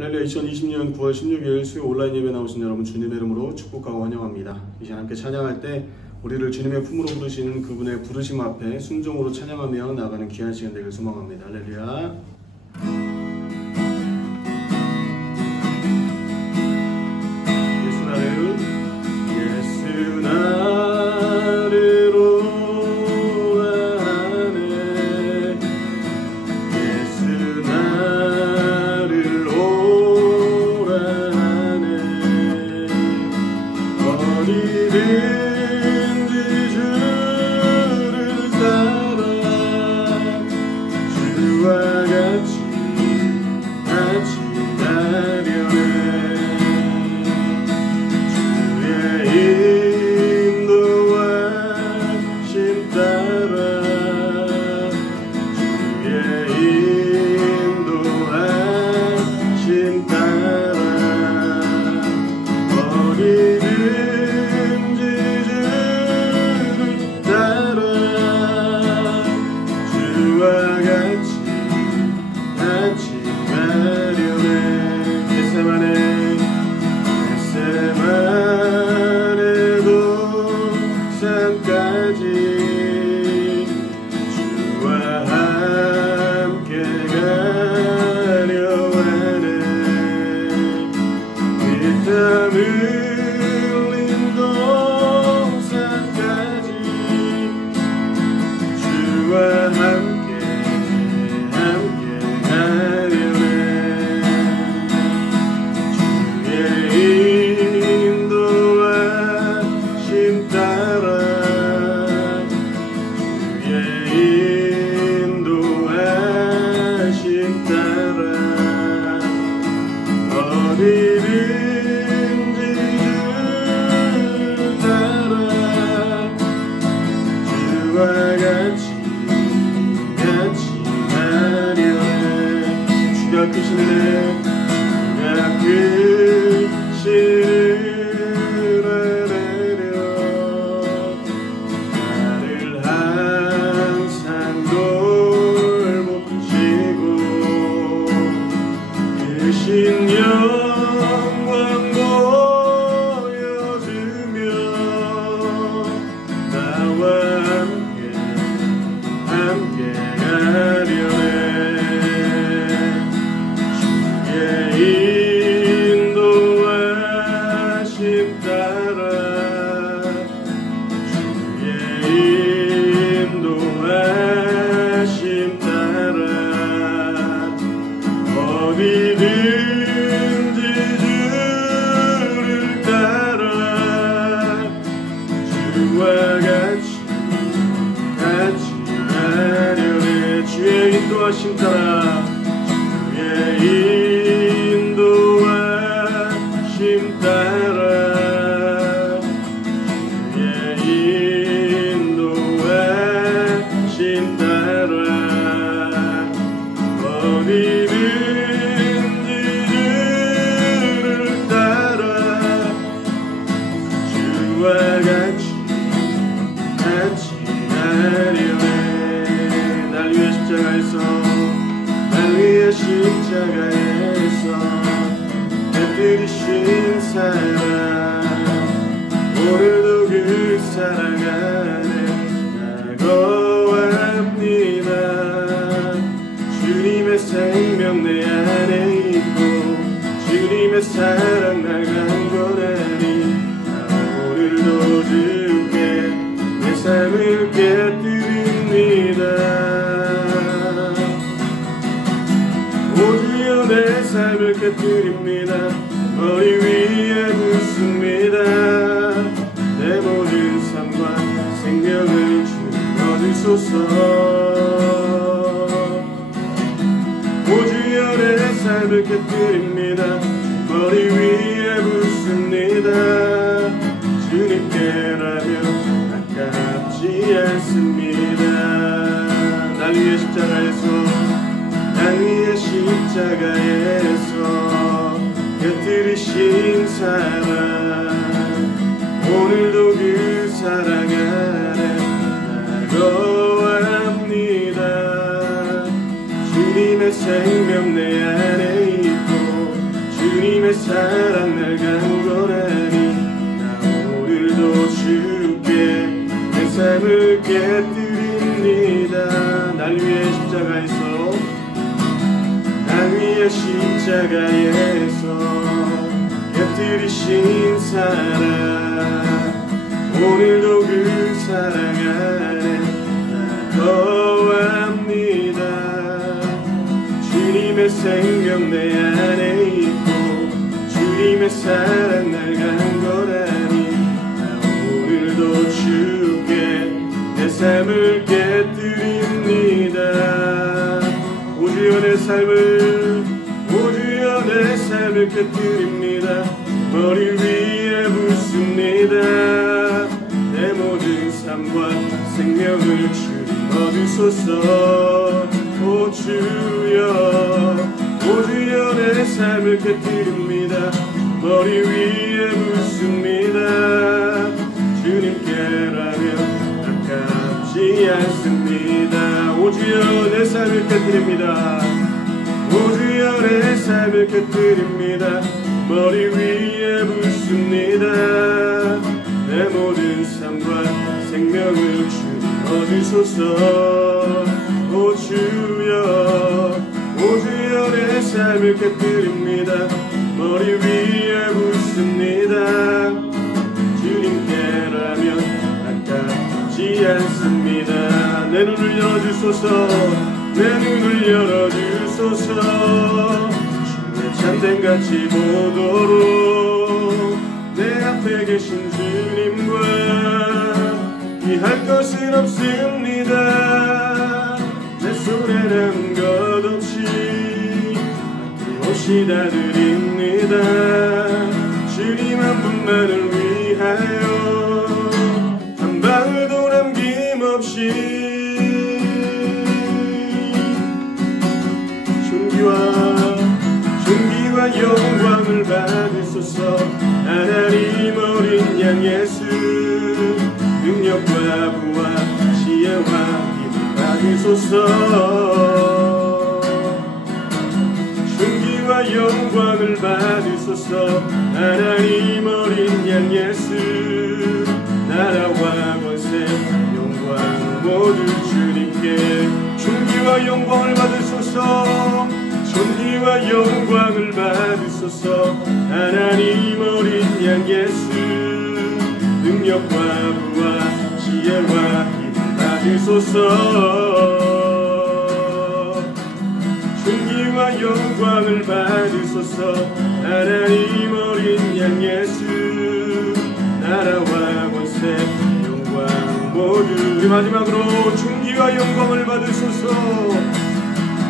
할렐루야. 2020년 9월 16일 수요 온라인 예배 나오신 여러분 주님의 이름으로 축복하고 환영합니다. 이 시간 함께 찬양할 때 우리를 주님의 품으로 부르시는 그분의 부르심 앞에 순종으로 찬양하며 나가는 귀한 시간 되길 소망합니다. 할렐루야. 인도하심 따라 주의 인도하심 따라 주의 인도하심 따라 어디든지 주를 따라 주와 같이 하려네. 날 위해 십자가에서 베풀이신 사랑 오늘도 그 사랑 안에 나거합니다. 주님의 생명 내 안에 있고 주님의 사랑 날 강건하니 오늘도 주께 내 삶을 깨뜨립니다. 오주여 내 삶을 깨뜨립니다. 머리 위에 붓습니다. 내 모든 삶과 생명을 주님 얻으소서. 오주여 내 삶을 깨뜨립니다. 머리 위에 붓습니다. 주님께라면 아깝지 않습니다. 날 위해 십자가에서 곁들이신 사랑 오늘도 그 사랑 안에 나거합니다. 주님의 생명 내 안에 있고 삶을 깨뜨립니다. 날 위해 십자가에서 날 위해 십자가에서 깨뜨리신 사랑 오늘도 그 사랑 안에 거합니다. 주님의 생명 내 안에 있고 주님의 사랑 날 강건하니 오늘도 주께 내 삶을 깨뜨립니다. 오주여 내 삶을 오주여 내 삶을 깨뜨립니다. 머리 위에 붓습니다. 내 모든 삶과 생명을 주님 얻으소서. 오주여 내 삶을 깨뜨립니다. 머리 위에 붓습니다. 주님께라면 아깝지 않습니다. 오주여 내 삶을 깨뜨립니다. 오주여 내 삶을 깨뜨립니다. 머리 위에 붓습니다. 내 모든 삶과 생명을 주님 얻으소서. 오주여 내 삶을 깨뜨립니다. 머리 위에 붓습니다. 주님께라면 아깝지 않습니다. 내 눈을 열어주소서. 내 눈을 열어주소서. 주의 참된같이 보도록 내 앞에 계신 주님과 이할 것은 없습니다. 내 손에는 것 없이 아낌없이 다 드립니다. 주님 한 분만을 위하여 한 방울도 남김없이 존귀와 영광을 받으소서. 하나님 어린 양 예수 능력과 부와 지혜와 힘을 받으소서. 존귀와 영광을 받으소서. 하나님 어린 양 예수 나라와 권세 영광 모두 주님께. 존귀와 영광을 받으소서. 존귀와 영광을 받으소서. 하나님 어린 양 예수 능력과 부와 지혜와 힘을 받으소서. 존귀와 영광을 받으소서. 하나님 어린 양 예수 나라와 권세 영광 모두. 우리 마지막으로 존귀와 영광을 받으소서.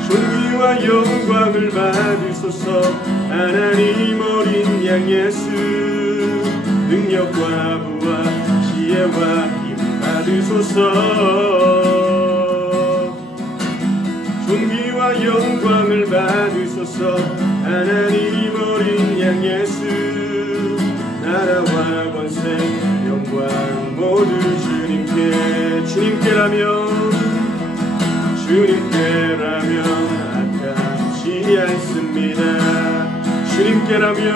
존귀와 영광을 받으소서. 하나님 어린 양 예수 능력과 부와 지혜와 힘을 받으소서. 존귀와 영광을 받으소서. 하나님 어린 양 예수 나라와 권세 영광 모두 주님께. 주님께라면 아깝지 않습니다. 주님께라면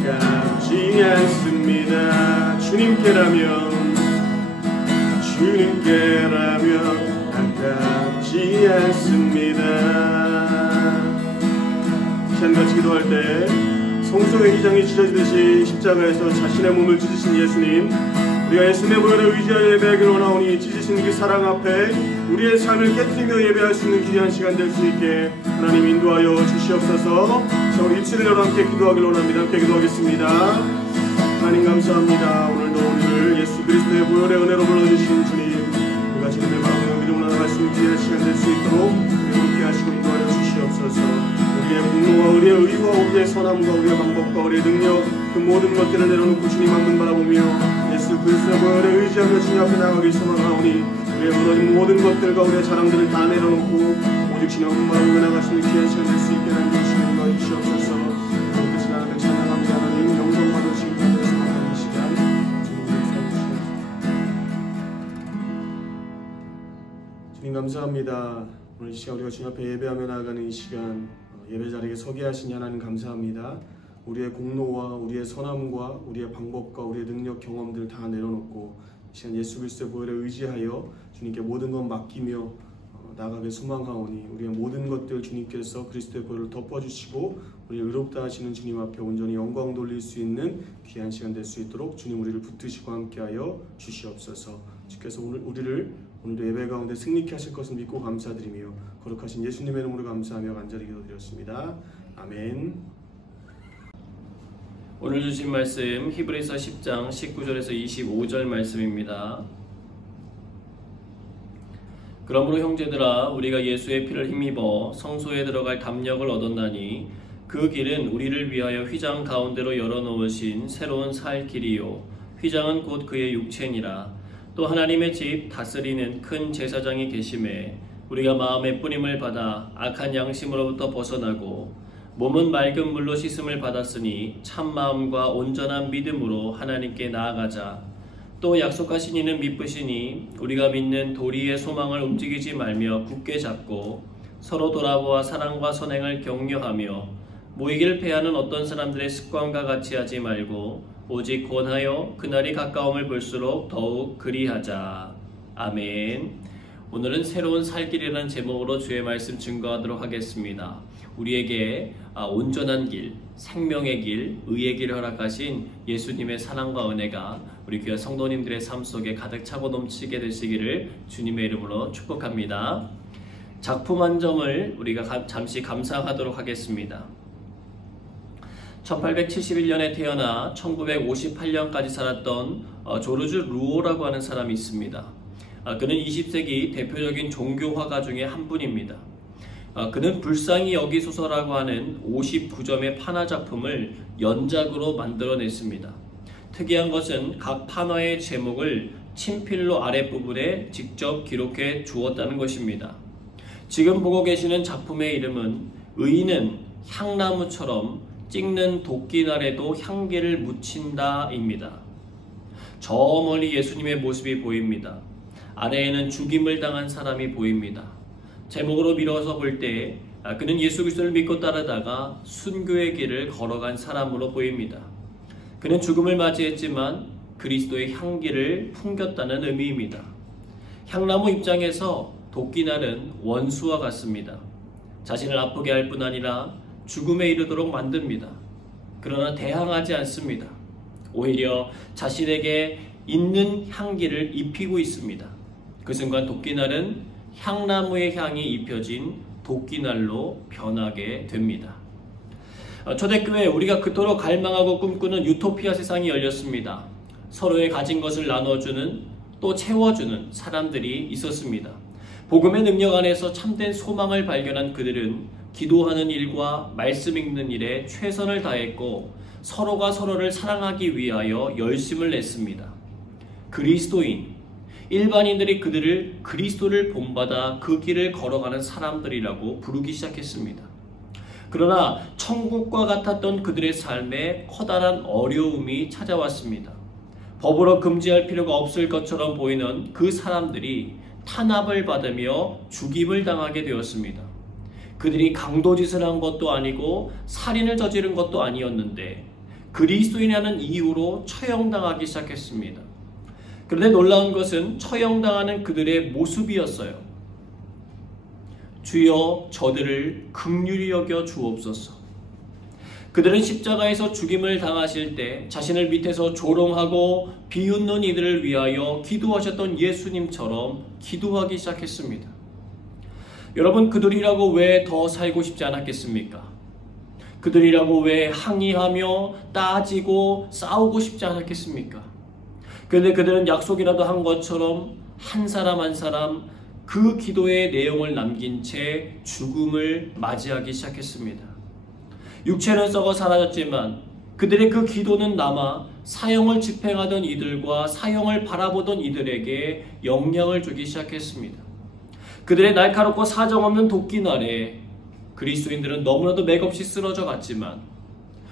아깝지 않습니다. 주님께라면 아깝지 않습니다. 시간같이 기도할 때 성소의 기장이 찢어지듯이 십자가에서 자신의 몸을 찢으신 예수님, 우리가 예수님의 보혈을 의지하여 예배하기를 원하오니 찢으신 그 사랑 앞에 우리의 삶을 깨뜨리며 예배할 수 있는 귀한 시간 될 수 있게 하나님 인도하여 주시옵소서. 자, 우리 입술을 열어 함께 기도하기를 원합니다. 함께 기도하겠습니다. 하나님 감사합니다. 오늘도 우리를 예수 그리스도의 보혈의 은혜로 불러주신 주님, 우리가 주님의 마음으로 믿음으로 나아갈 수 있는 귀한 시간 될 수 있도록 우리 함께 하시고 인도하여 주시옵소서. 우리의 분노와 우리의 의와 우리의 선함과 우리의 방법과 우리의 능력 그 모든 것들을 내려놓고 주님 한 분 바라보며 예수 그리스도의 보혈에 의지하며 주님 앞에 나아가길 소망하오니 우리의 무너진 모든 것들과 우리의 자랑들을 다 내려놓고 오직 주님 한 분 바라보며 나아갈 수 있는 귀한 시간 될 수 있게 하나님 주시옵소서. 주시옵소서. 모든 하나님을 찬양합니다. 하나님 영광 받으시고 받으시고 이 시간 주님 주시옵소서. 주님 감사합니다. 오늘 이 시간 우리가 주님 앞에 예배하며 나아가는 이 시간 예배 자리에 서게 하신 하나님 감사합니다. 우리의 공로와 우리의 선함과 우리의 방법과 우리의 능력 경험들 다 내려놓고 이 시간 예수 그리스도의 보혈에 의지하여 주님께 모든 것 맡기며 나가게 소망하오니 우리의 모든 것들 주님께서 그리스도의 보혈을 덮어주시고 우리를 의롭다 하시는 주님 앞에 온전히 영광 돌릴 수 있는 귀한 시간 될 수 있도록 주님 우리를 붙드시고 함께하여 주시옵소서. 주께서 우리를 오늘도 예배 가운데 승리케 하실 것을 믿고 감사드리며 거룩하신 예수님의 이름으로 감사하며 간절히 기도드렸습니다. 아멘. 오늘 주신 말씀 히브리서 10장 19절에서 25절 말씀입니다. 그러므로 형제들아 우리가 예수의 피를 힘입어 성소에 들어갈 담력을 얻었나니 그 길은 우리를 위하여 휘장 가운데로 열어놓으신 새로운 살 길이요 휘장은 곧 그의 육체니라. 또 하나님의 집 다스리는 큰 제사장이 계심에 우리가 마음의 뿌림을 받아 악한 양심으로부터 벗어나고 몸은 맑은 물로 씻음을 받았으니 참마음과 온전한 믿음으로 하나님께 나아가자. 또 약속하신 이는 미쁘시니 우리가 믿는 도리의 소망을 움직이지 말며 굳게 잡고 서로 돌아보아 사랑과 선행을 격려하며 모이기를 패하는 어떤 사람들의 습관과 같이 하지 말고 오직 권하여 그날이 가까움을 볼수록 더욱 그리하자. 아멘. 오늘은 새로운 살길이라는 제목으로 주의 말씀 증거하도록 하겠습니다. 우리에게 온전한 길, 생명의 길, 의의 길을 허락하신 예수님의 사랑과 은혜가 우리 귀한 성도님들의 삶 속에 가득 차고 넘치게 되시기를 주님의 이름으로 축복합니다. 작품 한 점을 우리가 잠시 감상하도록 하겠습니다. 1871년에 태어나 1958년까지 살았던 조르주 루오라고 하는 사람이 있습니다. 그는 20세기 대표적인 종교 화가 중에 한 분입니다. 그는 불쌍히 여기소서라고 하는 59점의 판화 작품을 연작으로 만들어냈습니다. 특이한 것은 각 판화의 제목을 친필로 아랫부분에 직접 기록해 주었다는 것입니다. 지금 보고 계시는 작품의 이름은 의인은 향나무처럼 찍는 도끼날에도 향기를 묻힌다 입니다. 저 멀리 예수님의 모습이 보입니다. 아래에는 죽임을 당한 사람이 보입니다. 제목으로 밀어서 볼 때 그는 예수 그리스도를 믿고 따르다가 순교의 길을 걸어간 사람으로 보입니다. 그는 죽음을 맞이했지만 그리스도의 향기를 풍겼다는 의미입니다. 향나무 입장에서 도끼날은 원수와 같습니다. 자신을 아프게 할 뿐 아니라 죽음에 이르도록 만듭니다. 그러나 대항하지 않습니다. 오히려 자신에게 있는 향기를 입히고 있습니다. 그 순간 도끼날은 향나무의 향이 입혀진 도끼날로 변하게 됩니다. 초대교회에 우리가 그토록 갈망하고 꿈꾸는 유토피아 세상이 열렸습니다. 서로의 가진 것을 나눠주는 또 채워주는 사람들이 있었습니다. 복음의 능력 안에서 참된 소망을 발견한 그들은 기도하는 일과 말씀 읽는 일에 최선을 다했고 서로가 서로를 사랑하기 위하여 열심을 냈습니다. 그리스도인, 일반인들이 그들을 그리스도를 본받아 그 길을 걸어가는 사람들이라고 부르기 시작했습니다. 그러나 천국과 같았던 그들의 삶에 커다란 어려움이 찾아왔습니다. 법으로 금지할 필요가 없을 것처럼 보이는 그 사람들이 탄압을 받으며 죽임을 당하게 되었습니다. 그들이 강도짓을 한 것도 아니고 살인을 저지른 것도 아니었는데 그리스도인이라는 이유로 처형당하기 시작했습니다. 그런데 놀라운 것은 처형당하는 그들의 모습이었어요. 주여 저들을 긍휼히 여겨 주옵소서. 그들은 십자가에서 죽임을 당하실 때 자신을 밑에서 조롱하고 비웃는 이들을 위하여 기도하셨던 예수님처럼 기도하기 시작했습니다. 여러분, 그들이라고 왜 더 살고 싶지 않았겠습니까? 그들이라고 왜 항의하며 따지고 싸우고 싶지 않았겠습니까? 그런데 그들은 약속이라도 한 것처럼 한 사람 한 사람 그 기도의 내용을 남긴 채 죽음을 맞이하기 시작했습니다. 육체는 썩어 사라졌지만 그들의 그 기도는 남아 사형을 집행하던 이들과 사형을 바라보던 이들에게 영향을 주기 시작했습니다. 그들의 날카롭고 사정없는 도끼날에 그리스도인들은 너무나도 맥없이 쓰러져 갔지만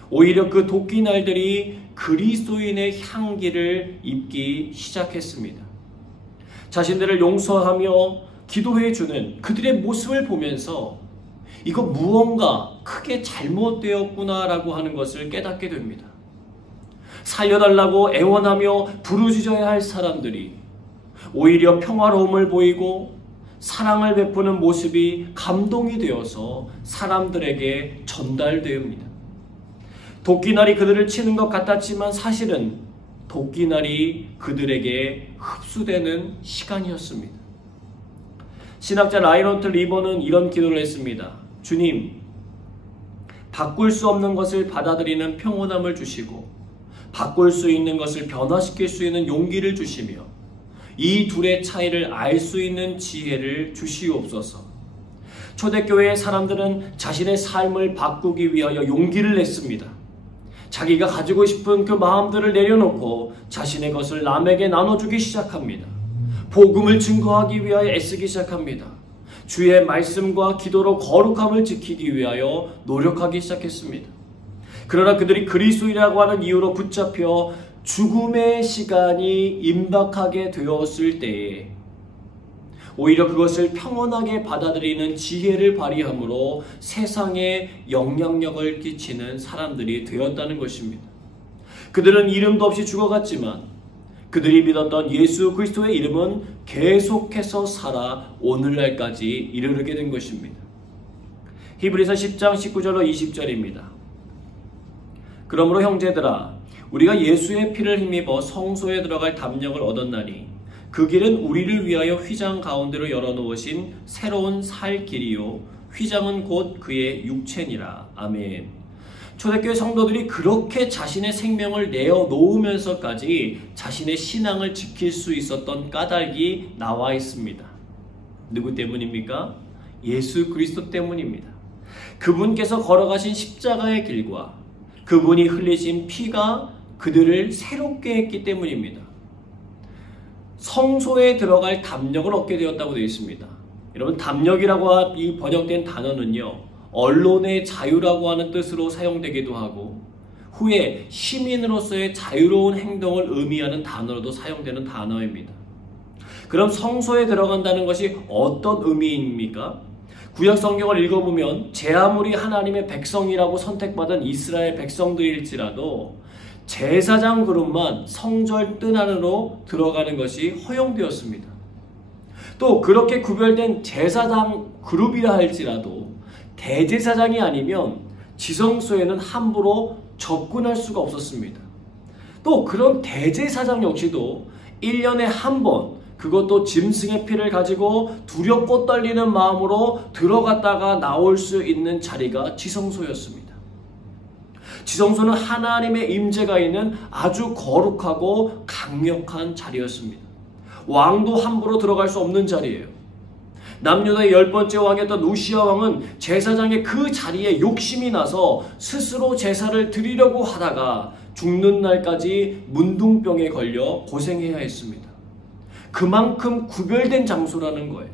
오히려 그 도끼날들이 그리스도인의 향기를 입기 시작했습니다. 자신들을 용서하며 기도해 주는 그들의 모습을 보면서 이거 무언가 크게 잘못되었구나라고 하는 것을 깨닫게 됩니다. 살려달라고 애원하며 부르짖어야 할 사람들이 오히려 평화로움을 보이고 사랑을 베푸는 모습이 감동이 되어서 사람들에게 전달됩니다. 도끼날이 그들을 치는 것 같았지만 사실은 도끼날이 그들에게 흡수되는 시간이었습니다. 신학자 라이런트 리버는 이런 기도를 했습니다. 주님, 바꿀 수 없는 것을 받아들이는 평온함을 주시고 바꿀 수 있는 것을 변화시킬 수 있는 용기를 주시며 이 둘의 차이를 알 수 있는 지혜를 주시옵소서. 초대교회의 사람들은 자신의 삶을 바꾸기 위하여 용기를 냈습니다. 자기가 가지고 싶은 그 마음들을 내려놓고 자신의 것을 남에게 나눠주기 시작합니다. 복음을 증거하기 위하여 애쓰기 시작합니다. 주의 말씀과 기도로 거룩함을 지키기 위하여 노력하기 시작했습니다. 그러나 그들이 그리스도인이라고 하는 이유로 붙잡혀 죽음의 시간이 임박하게 되었을 때에 오히려 그것을 평온하게 받아들이는 지혜를 발휘함으로 세상에 영향력을 끼치는 사람들이 되었다는 것입니다. 그들은 이름도 없이 죽어갔지만 그들이 믿었던 예수 그리스도의 이름은 계속해서 살아 오늘날까지 이르게 된 것입니다. 히브리서 10장 19절로 20절입니다. 그러므로 형제들아, 우리가 예수의 피를 힘입어 성소에 들어갈 담력을 얻었나니 그 길은 우리를 위하여 휘장 가운데로 열어놓으신 새로운 살 길이요 휘장은 곧 그의 육체니라. 아멘. 초대교회 성도들이 그렇게 자신의 생명을 내어놓으면서까지 자신의 신앙을 지킬 수 있었던 까닭이 나와 있습니다. 누구 때문입니까? 예수 그리스도 때문입니다. 그분께서 걸어가신 십자가의 길과 그분이 흘리신 피가 그들을 새롭게 했기 때문입니다. 성소에 들어갈 담력을 얻게 되었다고 되어 있습니다. 여러분, 담력이라고 이 번역된 단어는요, 언론의 자유라고 하는 뜻으로 사용되기도 하고 후에 시민으로서의 자유로운 행동을 의미하는 단어로도 사용되는 단어입니다. 그럼 성소에 들어간다는 것이 어떤 의미입니까? 구약 성경을 읽어보면 제 아무리 하나님의 백성이라고 선택받은 이스라엘 백성들일지라도 제사장 그룹만 성전 뜰 안으로 들어가는 것이 허용되었습니다. 또 그렇게 구별된 제사장 그룹이라 할지라도 대제사장이 아니면 지성소에는 함부로 접근할 수가 없었습니다. 또 그런 대제사장 역시도 1년에 한 번, 그것도 짐승의 피를 가지고 두렵고 떨리는 마음으로 들어갔다가 나올 수 있는 자리가 지성소였습니다. 지성소는 하나님의 임재가 있는 아주 거룩하고 강력한 자리였습니다. 왕도 함부로 들어갈 수 없는 자리예요. 남유다의 10번째 왕이었던 우시야 왕은 제사장의 그 자리에 욕심이 나서 스스로 제사를 드리려고 하다가 죽는 날까지 문둥병에 걸려 고생해야 했습니다. 그만큼 구별된 장소라는 거예요.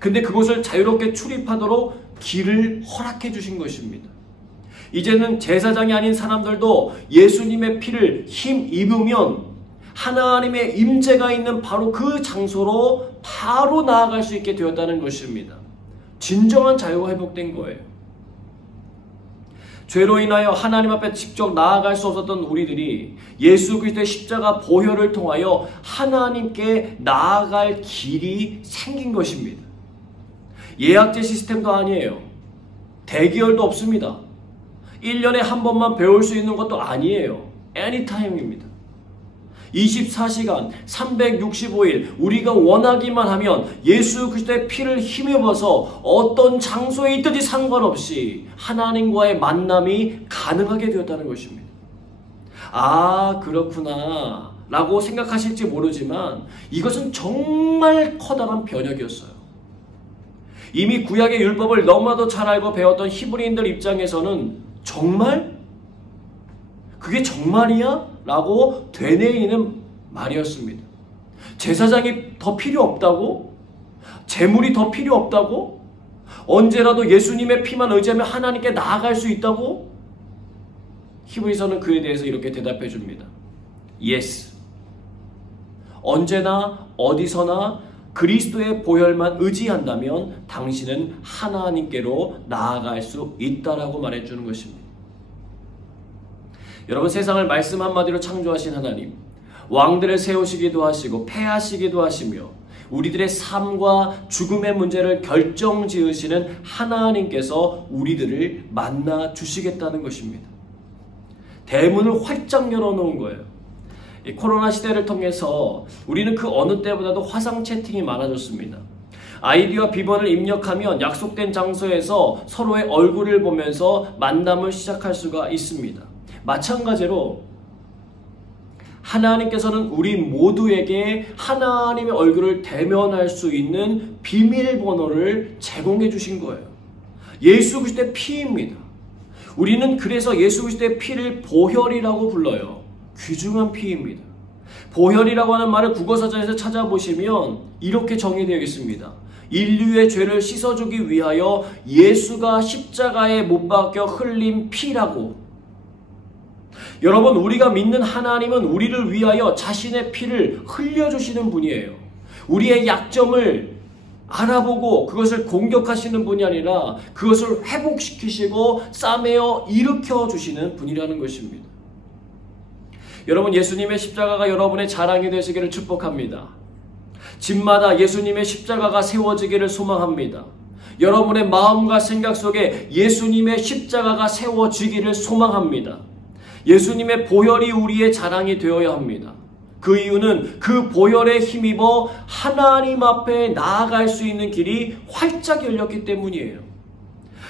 근데 그곳을 자유롭게 출입하도록 길을 허락해 주신 것입니다. 이제는 제사장이 아닌 사람들도 예수님의 피를 힘입으면 하나님의 임재가 있는 바로 그 장소로 바로 나아갈 수 있게 되었다는 것입니다. 진정한 자유가 회복된 거예요. 죄로 인하여 하나님 앞에 직접 나아갈 수 없었던 우리들이 예수 그리스도의 십자가 보혈을 통하여 하나님께 나아갈 길이 생긴 것입니다. 예약제 시스템도 아니에요. 대기열도 없습니다. 1년에 한 번만 배울 수 있는 것도 아니에요. 애니타임입니다. 24시간 365일 우리가 원하기만 하면 예수 그리스도의 피를 힘입어서 어떤 장소에 있든지 상관없이 하나님과의 만남이 가능하게 되었다는 것입니다. 아, 그렇구나 라고 생각하실지 모르지만 이것은 정말 커다란 변혁이었어요. 이미 구약의 율법을 너무나도 잘 알고 배웠던 히브리인들 입장에서는 정말? 그게 정말이야? 라고 되뇌이는 말이었습니다. 제사장이 더 필요 없다고? 제물이 더 필요 없다고? 언제라도 예수님의 피만 의지하면 하나님께 나아갈 수 있다고? 히브리서는 그에 대해서 이렇게 대답해 줍니다. Yes. 언제나 어디서나 그리스도의 보혈만 의지한다면 당신은 하나님께로 나아갈 수 있다라고 말해주는 것입니다. 여러분, 세상을 말씀 한마디로 창조하신 하나님, 왕들을 세우시기도 하시고 패하시기도 하시며 우리들의 삶과 죽음의 문제를 결정지으시는 하나님께서 우리들을 만나 주시겠다는 것입니다. 대문을 활짝 열어놓은 거예요. 이 코로나 시대를 통해서 우리는 그 어느 때보다도 화상 채팅이 많아졌습니다. 아이디와 비번을 입력하면 약속된 장소에서 서로의 얼굴을 보면서 만남을 시작할 수가 있습니다. 마찬가지로 하나님께서는 우리 모두에게 하나님의 얼굴을 대면할 수 있는 비밀번호를 제공해 주신 거예요. 예수 그리스도의 피입니다. 우리는 그래서 예수 그리스도의 피를 보혈이라고 불러요. 귀중한 피입니다. 보혈이라고 하는 말을 국어사전에서 찾아보시면 이렇게 정의되어 있습니다. 인류의 죄를 씻어주기 위하여 예수가 십자가에 못 박혀 흘린 피라고. 여러분, 우리가 믿는 하나님은 우리를 위하여 자신의 피를 흘려주시는 분이에요. 우리의 약점을 알아보고 그것을 공격하시는 분이 아니라 그것을 회복시키시고 싸매어 일으켜주시는 분이라는 것입니다. 여러분, 예수님의 십자가가 여러분의 자랑이 되시기를 축복합니다. 집마다 예수님의 십자가가 세워지기를 소망합니다. 여러분의 마음과 생각 속에 예수님의 십자가가 세워지기를 소망합니다. 예수님의 보혈이 우리의 자랑이 되어야 합니다. 그 이유는 그 보혈에 힘입어 하나님 앞에 나아갈 수 있는 길이 활짝 열렸기 때문이에요.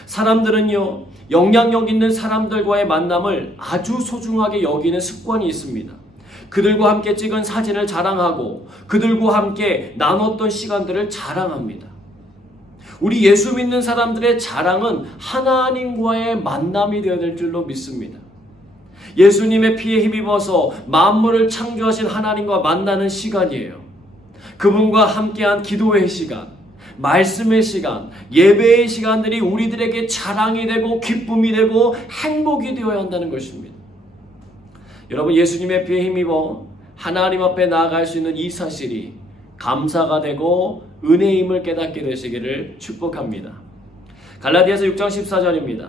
사람들은요, 영향력 있는 사람들과의 만남을 아주 소중하게 여기는 습관이 있습니다. 그들과 함께 찍은 사진을 자랑하고 그들과 함께 나눴던 시간들을 자랑합니다. 우리 예수 믿는 사람들의 자랑은 하나님과의 만남이 되어야 될 줄로 믿습니다. 예수님의 피에 힘입어서 만물을 창조하신 하나님과 만나는 시간이에요. 그분과 함께한 기도의 시간, 말씀의 시간, 예배의 시간들이 우리들에게 자랑이 되고 기쁨이 되고 행복이 되어야 한다는 것입니다. 여러분, 예수님의 피에 힘입어 하나님 앞에 나아갈 수 있는 이 사실이 감사가 되고 은혜임을 깨닫게 되시기를 축복합니다. 갈라디아서 6장 14절입니다.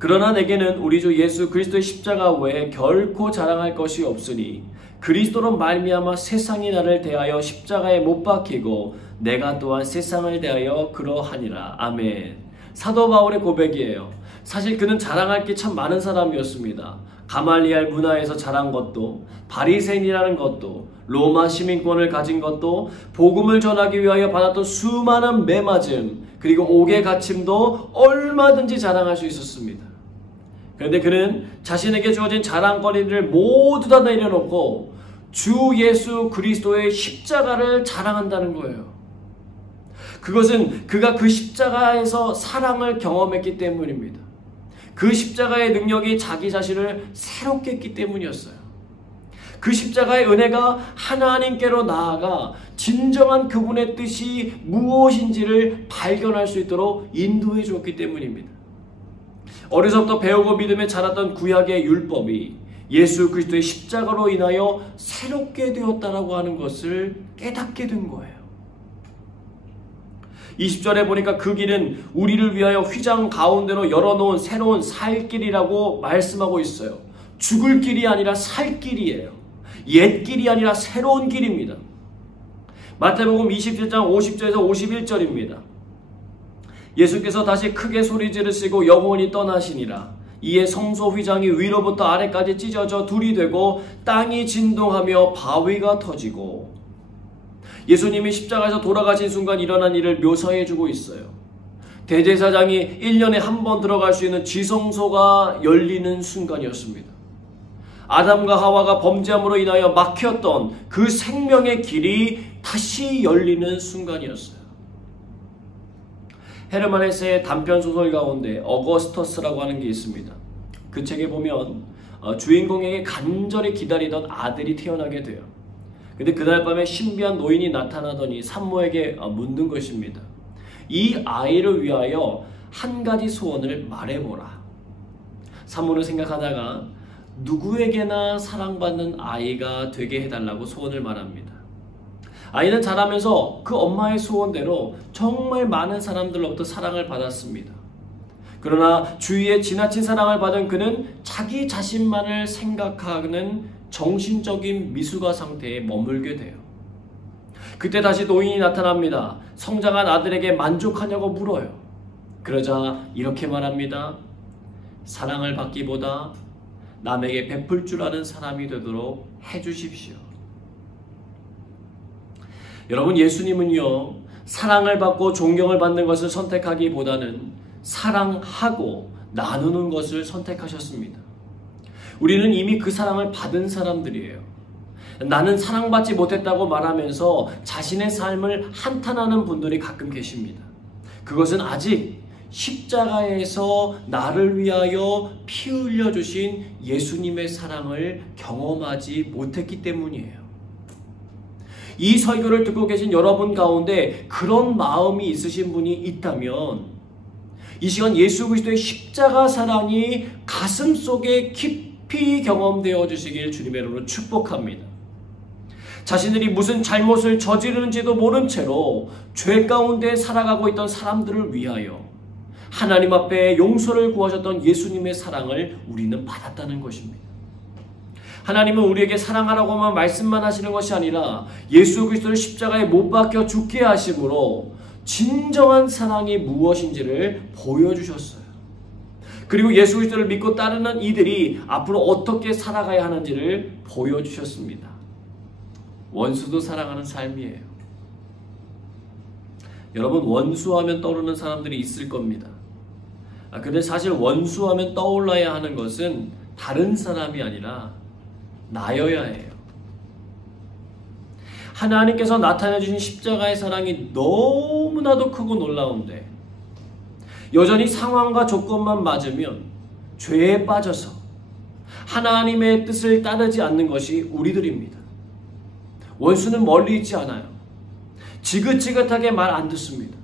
그러나 내게는 우리 주 예수 그리스도의 십자가 외에 결코 자랑할 것이 없으니 그리스도로 말미암아 세상이 나를 대하여 십자가에 못 박히고 내가 또한 세상을 대하여 그러하니라. 아멘. 사도 바울의 고백이에요. 사실 그는 자랑할 게 참 많은 사람이었습니다. 가말리알 문화에서 자란 것도, 바리새인이라는 것도, 로마 시민권을 가진 것도, 복음을 전하기 위하여 받았던 수많은 매맞음, 그리고 옥의 갇힘도 얼마든지 자랑할 수 있었습니다. 그런데 그는 자신에게 주어진 자랑거리를 모두 다 내려놓고 주 예수 그리스도의 십자가를 자랑한다는 거예요. 그것은 그가 그 십자가에서 사랑을 경험했기 때문입니다. 그 십자가의 능력이 자기 자신을 새롭게 했기 때문이었어요. 그 십자가의 은혜가 하나님께로 나아가 진정한 그분의 뜻이 무엇인지를 발견할 수 있도록 인도해 주었기 때문입니다. 어려서부터 배우고 믿음에 자랐던 구약의 율법이 예수 그리스도의 십자가로 인하여 새롭게 되었다라고 하는 것을 깨닫게 된 거예요. 20절에 보니까 그 길은 우리를 위하여 휘장 가운데로 열어놓은 새로운 살 길이라고 말씀하고 있어요. 죽을 길이 아니라 살 길이에요. 옛 길이 아니라 새로운 길입니다. 마태복음 27장 50절에서 51절입니다. 예수께서 다시 크게 소리 지르시고 영원히 떠나시니라. 이에 성소 휘장이 위로부터 아래까지 찢어져 둘이 되고 땅이 진동하며 바위가 터지고. 예수님이 십자가에서 돌아가신 순간 일어난 일을 묘사해주고 있어요. 대제사장이 1년에 한 번 들어갈 수 있는 지성소가 열리는 순간이었습니다. 아담과 하와가 범죄함으로 인하여 막혔던 그 생명의 길이 다시 열리는 순간이었어요. 헤르만 헤세의 단편소설 가운데 어거스터스라고 하는 게 있습니다. 그 책에 보면 주인공에게 간절히 기다리던 아들이 태어나게 돼요. 근데 그날 밤에 신비한 노인이 나타나더니 산모에게 묻는 것입니다. 이 아이를 위하여 한 가지 소원을 말해보라. 산모는 생각하다가 누구에게나 사랑받는 아이가 되게 해달라고 소원을 말합니다. 아이는 자라면서 그 엄마의 소원대로 정말 많은 사람들로부터 사랑을 받았습니다. 그러나 주위에 지나친 사랑을 받은 그는 자기 자신만을 생각하는 정신적인 미숙아 상태에 머물게 돼요. 그때 다시 노인이 나타납니다. 성장한 아들에게 만족하냐고 물어요. 그러자 이렇게 말합니다. 사랑을 받기보다 남에게 베풀 줄 아는 사람이 되도록 해주십시오. 여러분, 예수님은요, 사랑을 받고 존경을 받는 것을 선택하기보다는 사랑하고 나누는 것을 선택하셨습니다. 우리는 이미 그 사랑을 받은 사람들이에요. 나는 사랑받지 못했다고 말하면서 자신의 삶을 한탄하는 분들이 가끔 계십니다. 그것은 아직 십자가에서 나를 위하여 피 흘려주신 예수님의 사랑을 경험하지 못했기 때문이에요. 이 설교를 듣고 계신 여러분 가운데 그런 마음이 있으신 분이 있다면 이 시간 예수 그리스도의 십자가 사랑이 가슴속에 깊이 경험되어 주시길 주님의 이름으로 축복합니다. 자신들이 무슨 잘못을 저지르는지도 모른 채로 죄 가운데 살아가고 있던 사람들을 위하여 하나님 앞에 용서를 구하셨던 예수님의 사랑을 우리는 받았다는 것입니다. 하나님은 우리에게 사랑하라고만 말씀만 하시는 것이 아니라 예수 그리스도를 십자가에 못 박혀 죽게 하심으로 진정한 사랑이 무엇인지를 보여주셨어요. 그리고 예수 그리스도를 믿고 따르는 이들이 앞으로 어떻게 살아가야 하는지를 보여주셨습니다. 원수도 사랑하는 삶이에요. 여러분, 원수하면 떠오르는 사람들이 있을 겁니다. 근데 사실 원수하면 떠올라야 하는 것은 다른 사람이 아니라 나여야 해요. 하나님께서 나타내 주신 십자가의 사랑이 너무나도 크고 놀라운데 여전히 상황과 조건만 맞으면 죄에 빠져서 하나님의 뜻을 따르지 않는 것이 우리들입니다. 원수는 멀리 있지 않아요. 지긋지긋하게 말 안 듣습니다.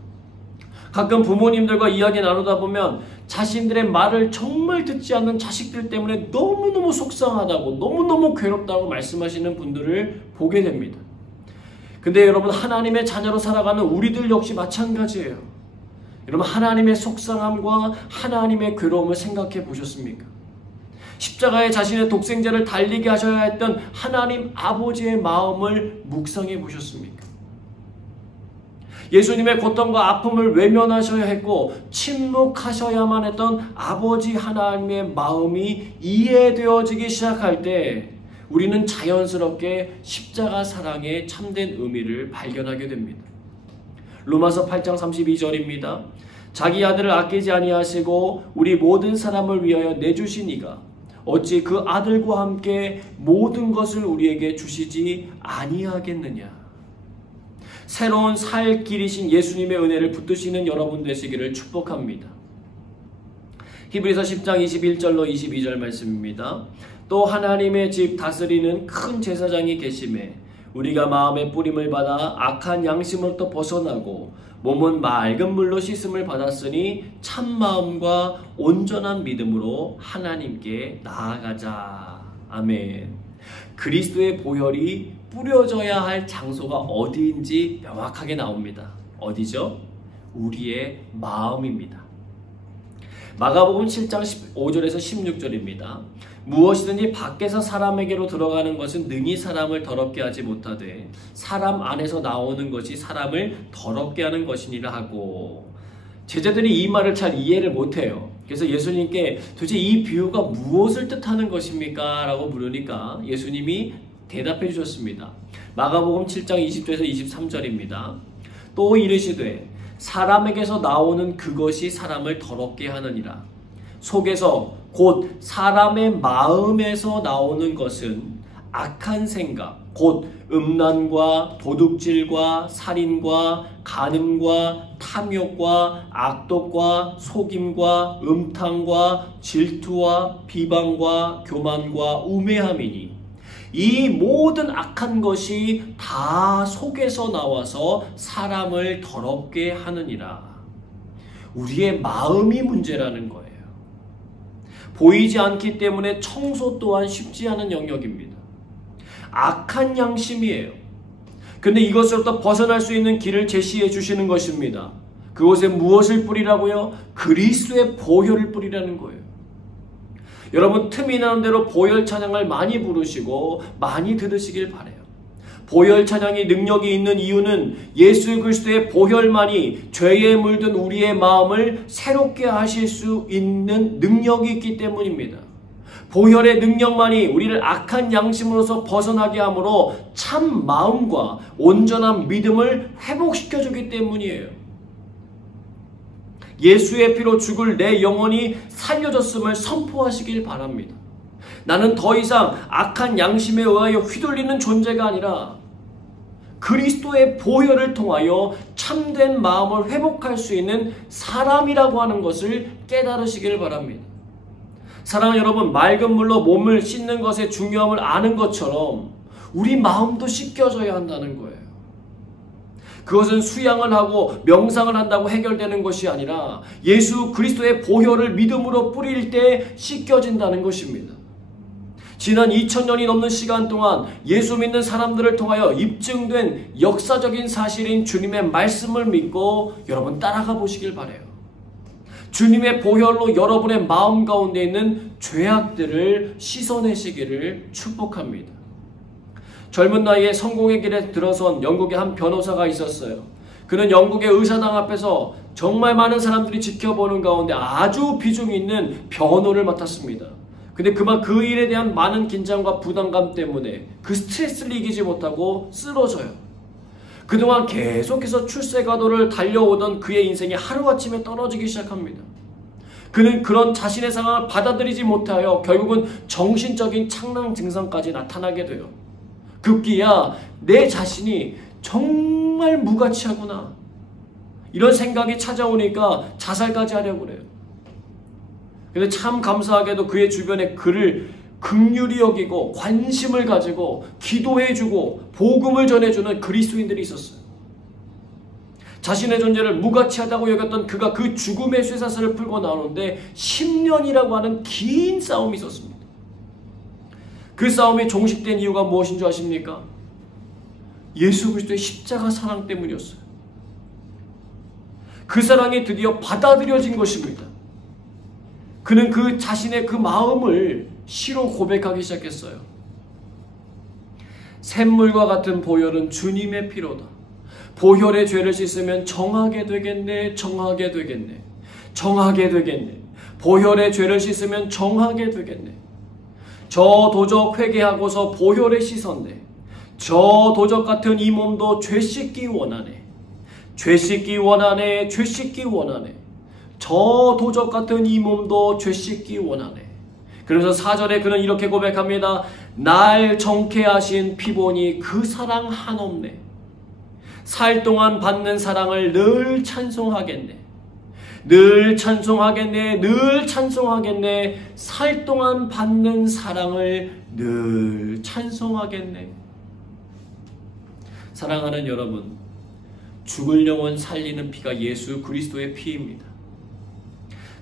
가끔 부모님들과 이야기 나누다 보면 자신들의 말을 정말 듣지 않는 자식들 때문에 너무너무 속상하다고 너무너무 괴롭다고 말씀하시는 분들을 보게 됩니다. 근데 여러분, 하나님의 자녀로 살아가는 우리들 역시 마찬가지예요. 여러분, 하나님의 속상함과 하나님의 괴로움을 생각해 보셨습니까? 십자가에 자신의 독생자를 달리게 하셔야 했던 하나님 아버지의 마음을 묵상해 보셨습니까? 예수님의 고통과 아픔을 외면하셔야 했고 침묵하셔야만 했던 아버지 하나님의 마음이 이해되어지기 시작할 때 우리는 자연스럽게 십자가 사랑의 참된 의미를 발견하게 됩니다. 로마서 8장 32절입니다. 자기 아들을 아끼지 아니하시고 우리 모든 사람을 위하여 내주신 이가 어찌 그 아들과 함께 모든 것을 우리에게 주시지 아니하겠느냐. 새로운 살 길이신 예수님의 은혜를 붙드시는 여러분 되시기를 축복합니다. 히브리서 10장 21절로 22절 말씀입니다. 또 하나님의 집 다스리는 큰 제사장이 계심에 우리가 마음의 뿌림을 받아 악한 양심으로부터 벗어나고 몸은 맑은 물로 씻음을 받았으니 참마음과 온전한 믿음으로 하나님께 나아가자. 아멘. 그리스도의 보혈이 뿌려져야 할 장소가 어디인지 명확하게 나옵니다. 어디죠? 우리의 마음입니다. 마가복음 7장 15절에서 16절입니다. 무엇이든지 밖에서 사람에게로 들어가는 것은 능히 사람을 더럽게 하지 못하되 사람 안에서 나오는 것이 사람을 더럽게 하는 것이니라 하고, 제자들이 이 말을 잘 이해를 못해요. 그래서 예수님께 도대체 이 비유가 무엇을 뜻하는 것입니까? 라고 물으니까 예수님이 대답해 주셨습니다. 마가복음 7장 20절에서 23절입니다. 또 이르시되 사람에게서 나오는 그것이 사람을 더럽게 하느니라. 속에서 곧 사람의 마음에서 나오는 것은 악한 생각, 곧 음란과 도둑질과 살인과 간음과 탐욕과 악독과 속임과 음탕과 질투와 비방과 교만과 우매함이니 이 모든 악한 것이 다 속에서 나와서 사람을 더럽게 하느니라. 우리의 마음이 문제라는 거예요. 보이지 않기 때문에 청소 또한 쉽지 않은 영역입니다. 악한 양심이에요. 근데 이것으로부터 벗어날 수 있는 길을 제시해 주시는 것입니다. 그곳에 무엇을 뿌리라고요? 그리스도의 보혈을 뿌리라는 거예요. 여러분, 틈이 나는 대로 보혈 찬양을 많이 부르시고 많이 들으시길 바라요. 보혈 찬양이 능력이 있는 이유는 예수 그리스도의 보혈만이 죄에 물든 우리의 마음을 새롭게 하실 수 있는 능력이 있기 때문입니다. 보혈의 능력만이 우리를 악한 양심으로서 벗어나게 하므로 참 마음과 온전한 믿음을 회복시켜주기 때문이에요. 예수의 피로 죽을 내 영혼이 살려졌음을 선포하시길 바랍니다. 나는 더 이상 악한 양심에 의하여 휘둘리는 존재가 아니라 그리스도의 보혈을 통하여 참된 마음을 회복할 수 있는 사람이라고 하는 것을 깨달으시길 바랍니다. 사랑하는 여러분, 맑은 물로 몸을 씻는 것의 중요함을 아는 것처럼 우리 마음도 씻겨져야 한다는 거예요. 그것은 수양을 하고 명상을 한다고 해결되는 것이 아니라 예수 그리스도의 보혈을 믿음으로 뿌릴 때 씻겨진다는 것입니다. 지난 2000년이 넘는 시간 동안 예수 믿는 사람들을 통하여 입증된 역사적인 사실인 주님의 말씀을 믿고 여러분 따라가 보시길 바라요. 주님의 보혈로 여러분의 마음 가운데 있는 죄악들을 씻어내시기를 축복합니다. 젊은 나이에 성공의 길에 들어선 영국의 한 변호사가 있었어요. 그는 영국의 의사당 앞에서 정말 많은 사람들이 지켜보는 가운데 아주 비중 있는 변호를 맡았습니다. 근데 그만 그 일에 대한 많은 긴장과 부담감 때문에 그 스트레스를 이기지 못하고 쓰러져요. 그동안 계속해서 출세가도를 달려오던 그의 인생이 하루아침에 떨어지기 시작합니다. 그는 그런 자신의 상황을 받아들이지 못하여 결국은 정신적인 창랑 증상까지 나타나게 돼요. 급기야 내 자신이 정말 무가치하구나, 이런 생각이 찾아오니까 자살까지 하려고 그래요. 근데 참 감사하게도 그의 주변에 그를 긍휼히 여기고 관심을 가지고 기도해주고 복음을 전해주는 그리스도인들이 있었어요. 자신의 존재를 무가치하다고 여겼던 그가 그 죽음의 쇠사슬을 풀고 나오는데 10년이라고 하는 긴 싸움이 있었습니다. 그 싸움이 종식된 이유가 무엇인 줄 아십니까? 예수 그리스도의 십자가 사랑 때문이었어요. 그 사랑이 드디어 받아들여진 것입니다. 그는 그 자신의 그 마음을 시로 고백하기 시작했어요. 샘물과 같은 보혈은 주님의 피로다. 보혈의 죄를 씻으면 정하게 되겠네, 정하게 되겠네, 정하게 되겠네. 보혈의 죄를 씻으면 정하게 되겠네. 저 도적 회개하고서 보혈에 씻었네. 저 도적 같은 이 몸도 죄 씻기 원하네. 죄 씻기 원하네, 죄 씻기 원하네. 저 도적 같은 이 몸도 죄 씻기 원하네. 그래서 4절에 그는 이렇게 고백합니다. 날 정케 하신 피보니 그 사랑 한없네. 살 동안 받는 사랑을 늘 찬송하겠네. 늘 찬송하겠네. 늘 찬송하겠네. 살 동안 받는 사랑을 늘 찬송하겠네. 사랑하는 여러분, 죽을 영혼 살리는 피가 예수 그리스도의 피입니다.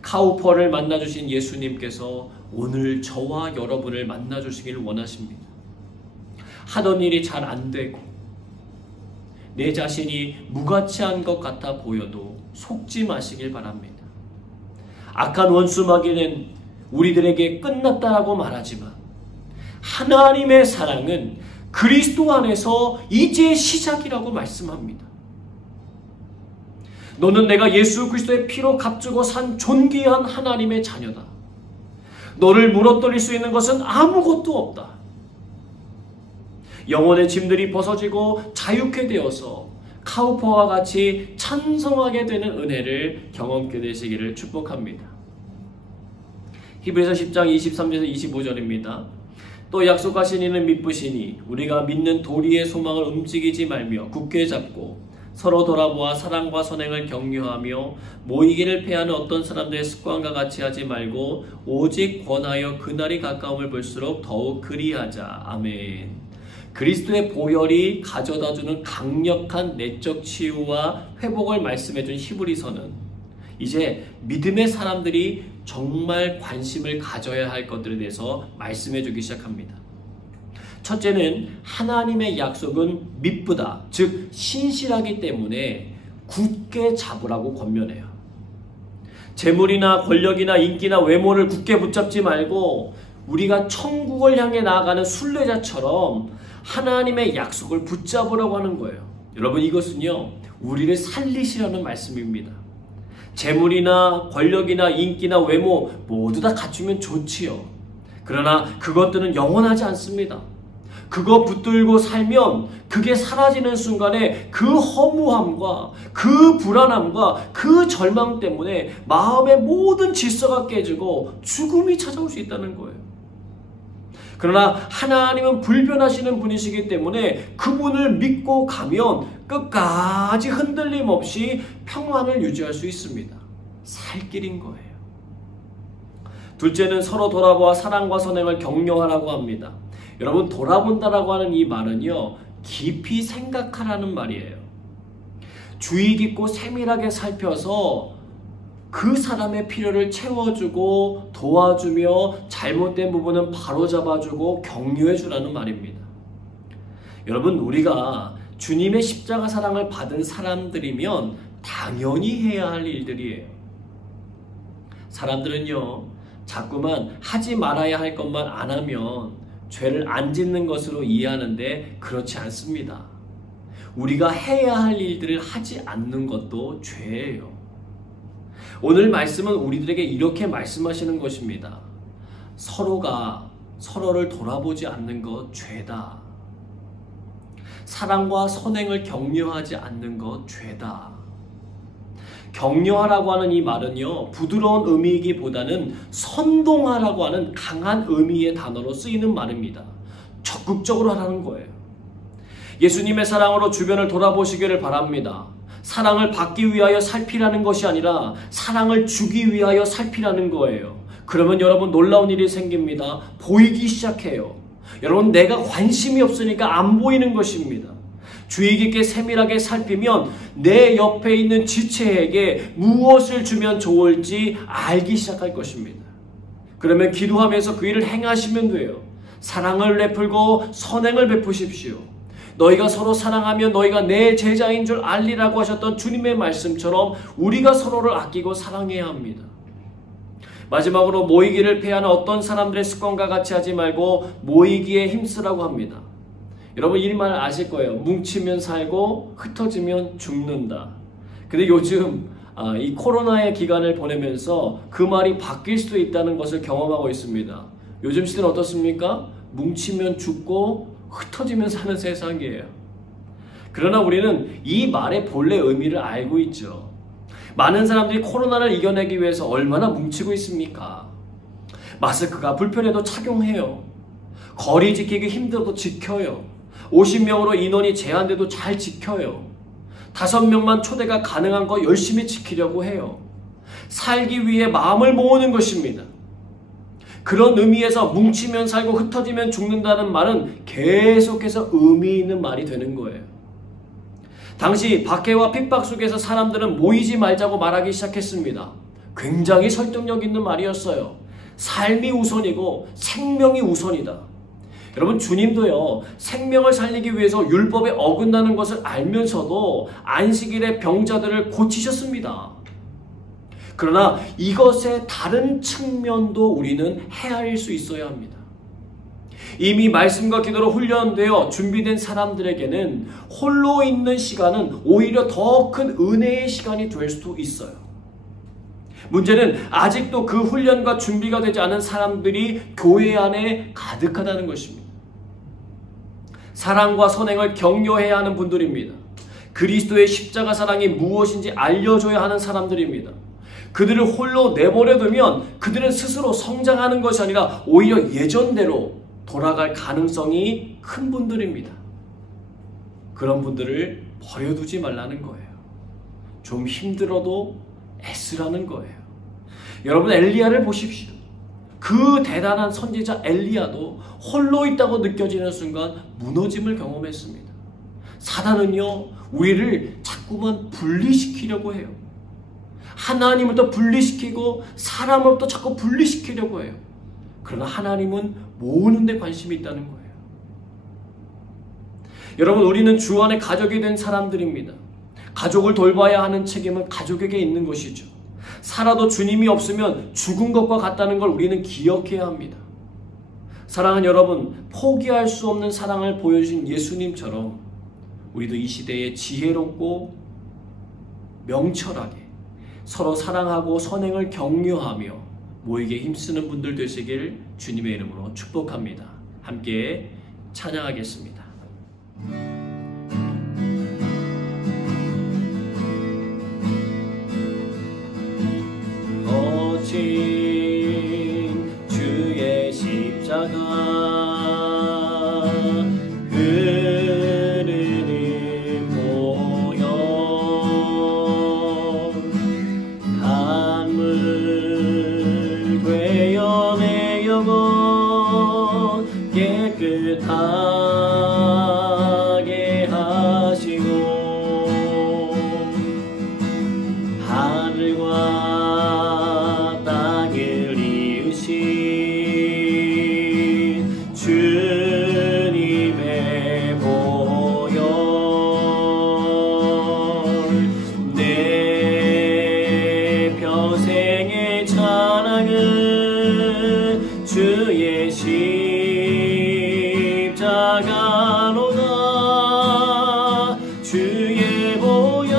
카우퍼를 만나주신 예수님께서 오늘 저와 여러분을 만나주시길 원하십니다. 하던 일이 잘 안되고 내 자신이 무가치한 것 같아 보여도 속지 마시길 바랍니다. 악한 원수 마귀는 우리들에게 끝났다라고 말하지만 하나님의 사랑은 그리스도 안에서 이제 시작이라고 말씀합니다. 너는 내가 예수 그리스도의 피로 값주고 산 존귀한 하나님의 자녀다. 너를 무너뜨릴 수 있는 것은 아무것도 없다. 영혼의 짐들이 벗어지고 자유케 되어서 카우퍼와 같이 찬송하게 되는 은혜를 경험케 되시기를 축복합니다. 히브리서 10장 23절에서 25절입니다. 또 약속하신 이는 미쁘시니 우리가 믿는 도리의 소망을 움직이지 말며 굳게 잡고 서로 돌아보아 사랑과 선행을 격려하며 모이기를 패하는 어떤 사람들의 습관과 같이 하지 말고 오직 권하여 그날이 가까움을 볼수록 더욱 그리하자. 아멘. 그리스도의 보혈이 가져다주는 강력한 내적 치유와 회복을 말씀해준 히브리서는 이제 믿음의 사람들이 정말 관심을 가져야 할 것들에 대해서 말씀해주기 시작합니다. 첫째는 하나님의 약속은 미쁘다, 즉 신실하기 때문에 굳게 잡으라고 권면해요. 재물이나 권력이나 인기나 외모를 굳게 붙잡지 말고 우리가 천국을 향해 나아가는 순례자처럼 하나님의 약속을 붙잡으라고 하는 거예요. 여러분, 이것은요, 우리를 살리시라는 말씀입니다. 재물이나 권력이나 인기나 외모 모두 다 갖추면 좋지요. 그러나 그것들은 영원하지 않습니다. 그거 붙들고 살면 그게 사라지는 순간에 그 허무함과 그 불안함과 그 절망 때문에 마음의 모든 질서가 깨지고 죽음이 찾아올 수 있다는 거예요. 그러나 하나님은 불변하시는 분이시기 때문에 그분을 믿고 가면 끝까지 흔들림 없이 평안을 유지할 수 있습니다. 살 길인 거예요. 둘째는 서로 돌아보아 사랑과 선행을 격려하라고 합니다. 여러분, 돌아본다라고 하는 이 말은요, 깊이 생각하라는 말이에요. 주의 깊고 세밀하게 살펴서 그 사람의 필요를 채워주고 도와주며 잘못된 부분은 바로잡아주고 격려해주라는 말입니다. 여러분, 우리가 주님의 십자가 사랑을 받은 사람들이면 당연히 해야 할 일들이에요. 사람들은요, 자꾸만 하지 말아야 할 것만 안 하면 죄를 안 짓는 것으로 이해하는데 그렇지 않습니다. 우리가 해야 할 일들을 하지 않는 것도 죄예요. 오늘 말씀은 우리들에게 이렇게 말씀하시는 것입니다. 서로가 서로를 돌아보지 않는 것 죄다. 사랑과 선행을 격려하지 않는 것 죄다. 격려하라고 하는 이 말은요, 부드러운 의미이기보다는 선동하라고 하는 강한 의미의 단어로 쓰이는 말입니다. 적극적으로 하라는 거예요. 예수님의 사랑으로 주변을 돌아보시기를 바랍니다. 사랑을 받기 위하여 살피라는 것이 아니라 사랑을 주기 위하여 살피라는 거예요. 그러면 여러분, 놀라운 일이 생깁니다. 보이기 시작해요. 여러분, 내가 관심이 없으니까 안 보이는 것입니다. 주의 깊게 세밀하게 살피면 내 옆에 있는 지체에게 무엇을 주면 좋을지 알기 시작할 것입니다. 그러면 기도하면서 그 일을 행하시면 돼요. 사랑을 베풀고 선행을 베푸십시오. 너희가 서로 사랑하면 너희가 내 제자인 줄 알리라고 하셨던 주님의 말씀처럼 우리가 서로를 아끼고 사랑해야 합니다. 마지막으로 모이기를 패하는 어떤 사람들의 습관과 같이 하지 말고 모이기에 힘쓰라고 합니다. 여러분, 이 말 아실 거예요. 뭉치면 살고 흩어지면 죽는다. 근데 요즘 이 코로나의 기간을 보내면서 그 말이 바뀔 수도 있다는 것을 경험하고 있습니다. 요즘 시대는 어떻습니까? 뭉치면 죽고 흩어지면 사는 세상이에요. 그러나 우리는 이 말의 본래 의미를 알고 있죠. 많은 사람들이 코로나를 이겨내기 위해서 얼마나 뭉치고 있습니까? 마스크가 불편해도 착용해요. 거리 지키기 힘들어도 지켜요. 50명으로 인원이 제한돼도 잘 지켜요. 5명만 초대가 가능한 거 열심히 지키려고 해요. 살기 위해 마음을 모으는 것입니다. 그런 의미에서 뭉치면 살고 흩어지면 죽는다는 말은 계속해서 의미 있는 말이 되는 거예요. 당시 박해와 핍박 속에서 사람들은 모이지 말자고 말하기 시작했습니다. 굉장히 설득력 있는 말이었어요. 삶이 우선이고 생명이 우선이다. 여러분, 주님도요, 생명을 살리기 위해서 율법에 어긋나는 것을 알면서도 안식일에 병자들을 고치셨습니다. 그러나 이것의 다른 측면도 우리는 헤아릴 수 있어야 합니다. 이미 말씀과 기도로 훈련되어 준비된 사람들에게는 홀로 있는 시간은 오히려 더 큰 은혜의 시간이 될 수도 있어요. 문제는 아직도 그 훈련과 준비가 되지 않은 사람들이 교회 안에 가득하다는 것입니다. 사랑과 선행을 격려해야 하는 분들입니다. 그리스도의 십자가 사랑이 무엇인지 알려줘야 하는 사람들입니다. 그들을 홀로 내버려두면 그들은 스스로 성장하는 것이 아니라 오히려 예전대로 돌아갈 가능성이 큰 분들입니다. 그런 분들을 버려두지 말라는 거예요. 좀 힘들어도 애쓰라는 거예요. 여러분, 엘리야를 보십시오. 그 대단한 선지자 엘리야도 홀로 있다고 느껴지는 순간 무너짐을 경험했습니다. 사단은요, 우리를 자꾸만 분리시키려고 해요. 하나님부터 분리시키고 사람으로부터 자꾸 분리시키려고 해요. 그러나 하나님은 모으는 데 관심이 있다는 거예요. 여러분, 우리는 주 안에 가족이 된 사람들입니다. 가족을 돌봐야 하는 책임은 가족에게 있는 것이죠. 살아도 주님이 없으면 죽은 것과 같다는 걸 우리는 기억해야 합니다. 사랑하는 여러분, 포기할 수 없는 사랑을 보여주신 예수님처럼 우리도 이 시대에 지혜롭고 명철하게 서로 사랑하고 선행을 격려하며 모이게 힘쓰는 분들 되시길 주님의 이름으로 축복합니다. 함께 찬양하겠습니다. 거친 주의 십자가 흐르는 보혈 강물 되어 내 영혼 깨끗하게 하시고 하늘과 땅을 이으신 주님의 보혈 내 평생의 찬양은 주의 십자가로다. 주의 보혈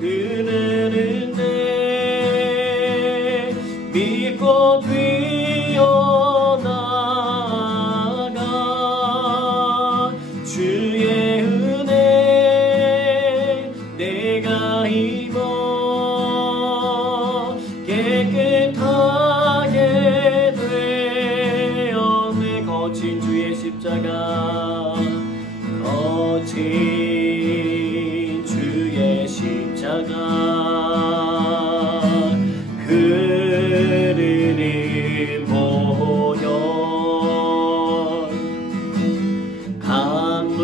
흐르는데 믿고 뛰어나가 주의 은혜 내가 입어 깨끗하게 되었네. 거친 주의 십자가 거친 주의 십자가 흐르는 보혈 강물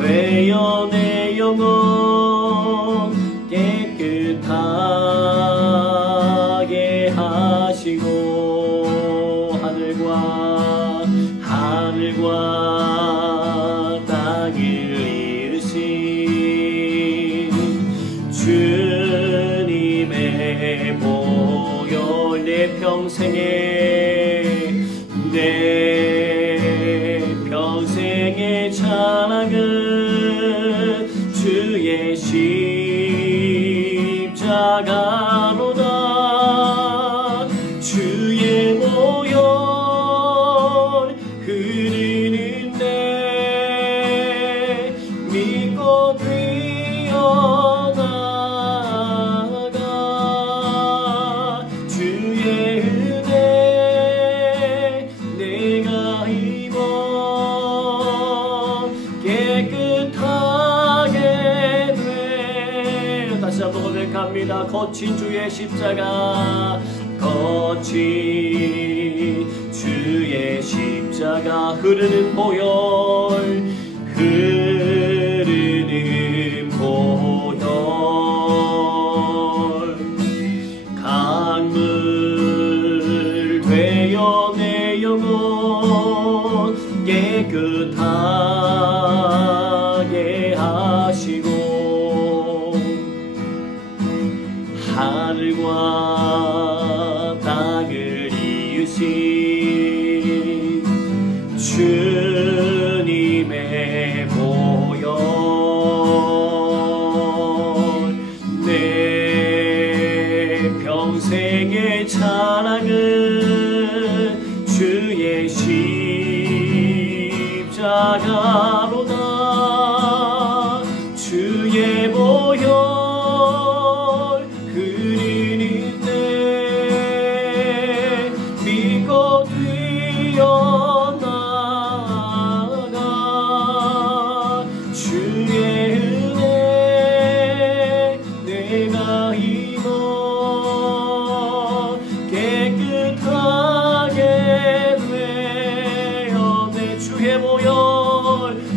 되어 내 영혼 깨끗하게 하시고 하늘과 땅을 이으신 주님의 보혈 내 평생의 찬양은 주의 십자가로다. 주의 보혈 흐르는데 믿고 뛰어나가 주의 은혜 내가 입어 깨끗하게 돼. 다시 한번 고백합니다. 거친 주의 십자가 거친 주의 십자가 흐르는 보혈 흐르는 보혈 강물 되어 내 영혼 깨끗하게 하시고 하늘과 땅을 이으신 주님의 보혈 내 평생의 찬양은 주의 십자가로다. 주의 보혈 흐르는데 믿고 뛰어나가 주의 은혜 내가 입어 깨끗하게 되었네.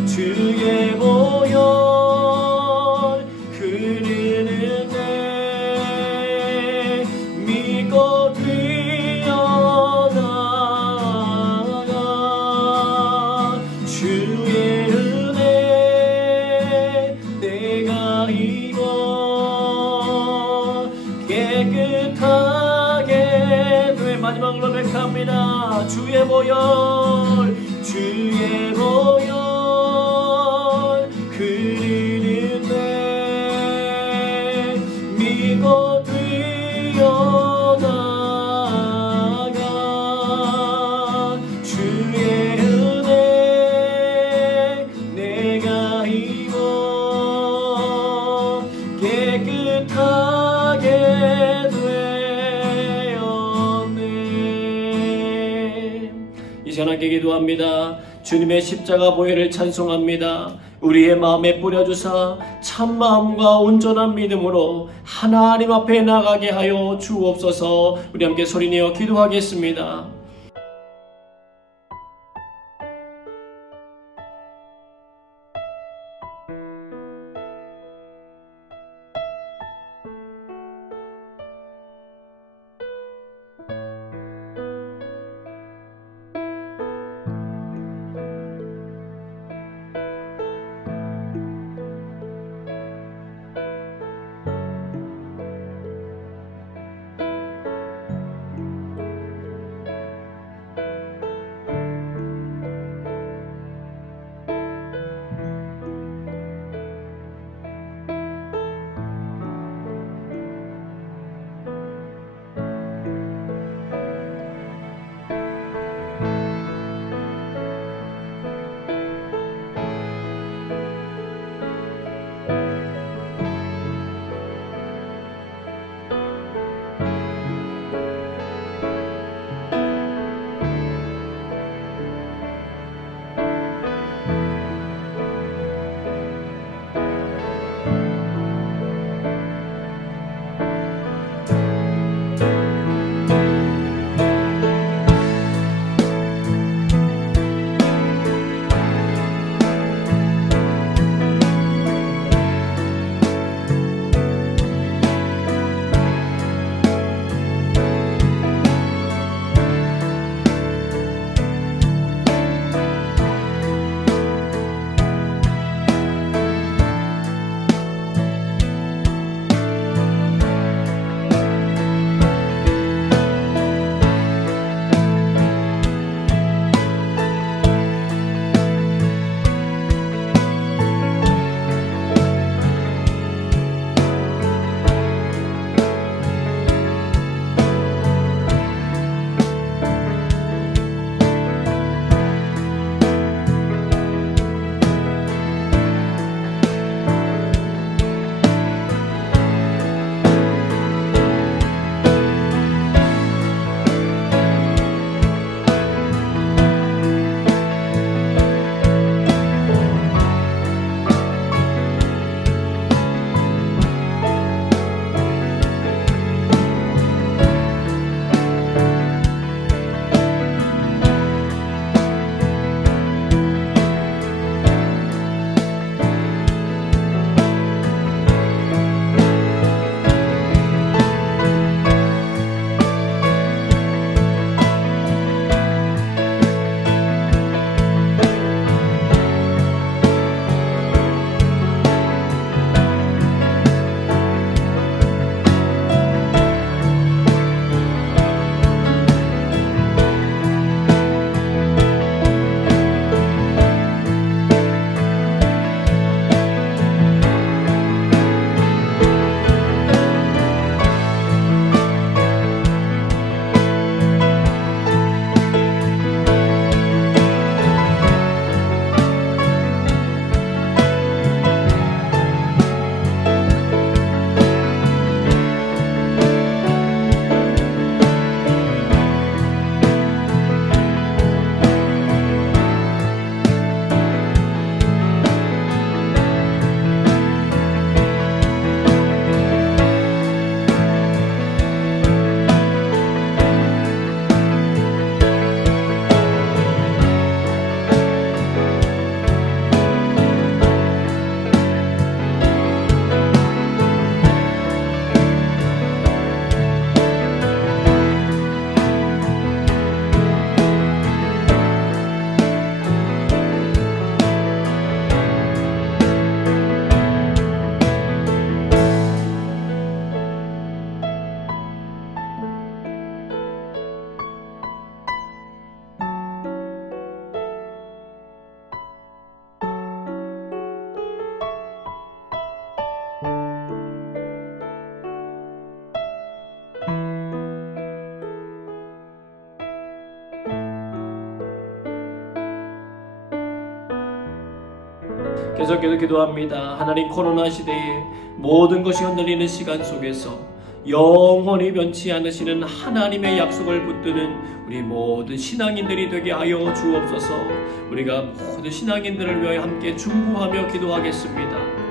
주의 보혈 흐르는데 믿고 뛰어나가 깨끗하게 돼. 마지막으로 고백합니다. 주의 보혈 흐르는데 믿고 뛰어나가. 주의 은혜 내가 입어 깨끗하게 되었네. 이 시간 함께 기도합니다. 주님의 십자가 보혈을 찬송합니다. 우리의 마음에 뿌려주사 참마음과 온전한 믿음으로 하나님 앞에 나가게 하여 주옵소서. 우리 함께 소리내어 기도하겠습니다. 계속해서 기도합니다. 하나님, 코로나 시대에 모든 것이 흔들리는 시간 속에서 영원히 변치 않으시는 하나님의 약속을 붙드는 우리 모든 신앙인들이 되게 하여 주옵소서. 우리가 모든 신앙인들을 위하여 함께 중보하며 기도하겠습니다.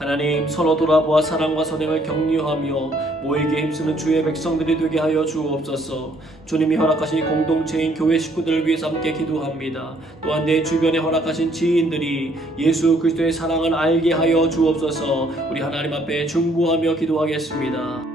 하나님, 서로 돌아보아 사랑과 선행을 격려하며 모이게 힘쓰는 주의 백성들이 되게 하여 주옵소서. 주님이 허락하신 공동체인 교회 식구들을 위해서 함께 기도합니다. 또한 내 주변에 허락하신 지인들이 예수 그리스도의 사랑을 알게 하여 주옵소서. 우리 하나님 앞에 중보하며 기도하겠습니다.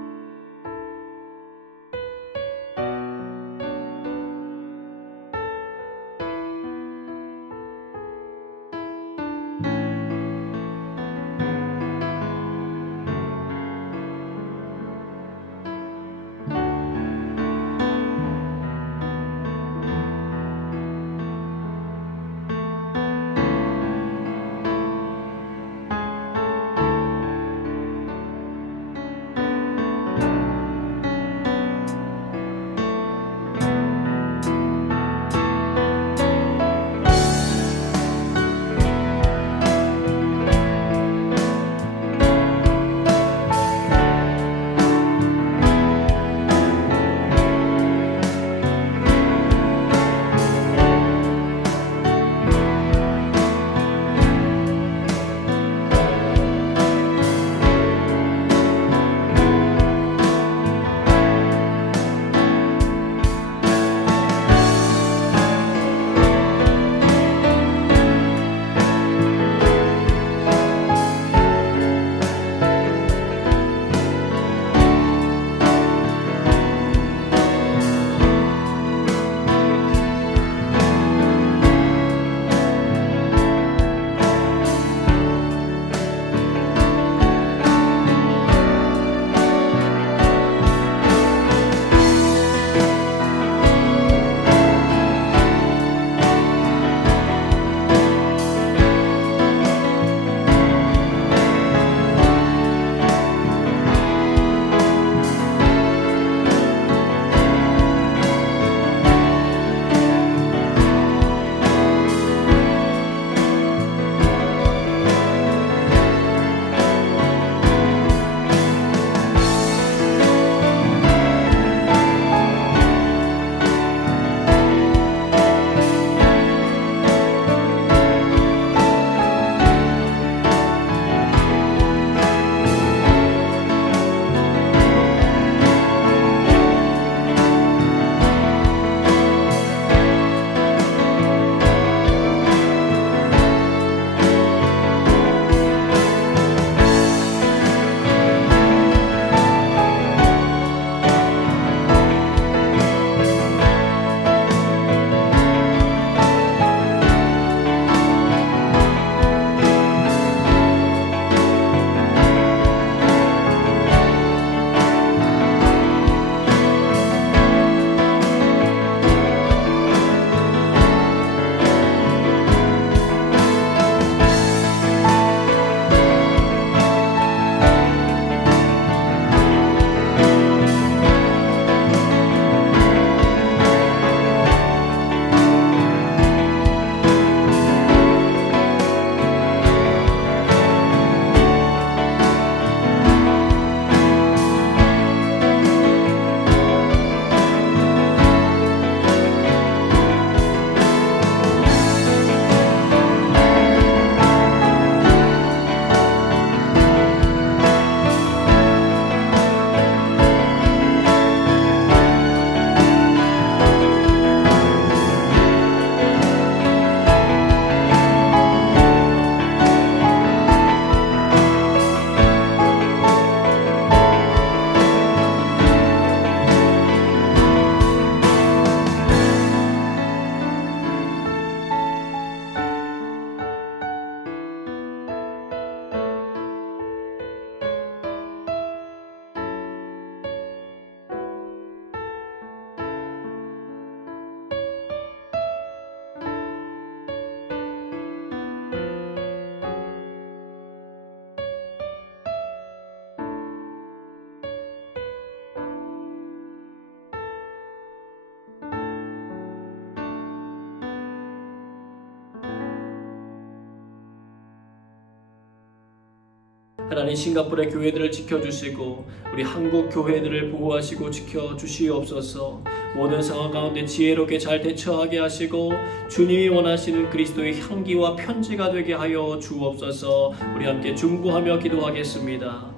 하나님 싱가포르의 교회들을 지켜주시고 우리 한국 교회들을 보호하시고 지켜주시옵소서. 모든 상황 가운데 지혜롭게 잘 대처하게 하시고 주님이 원하시는 그리스도의 향기와 편지가 되게 하여 주옵소서. 우리 함께 중보하며 기도하겠습니다.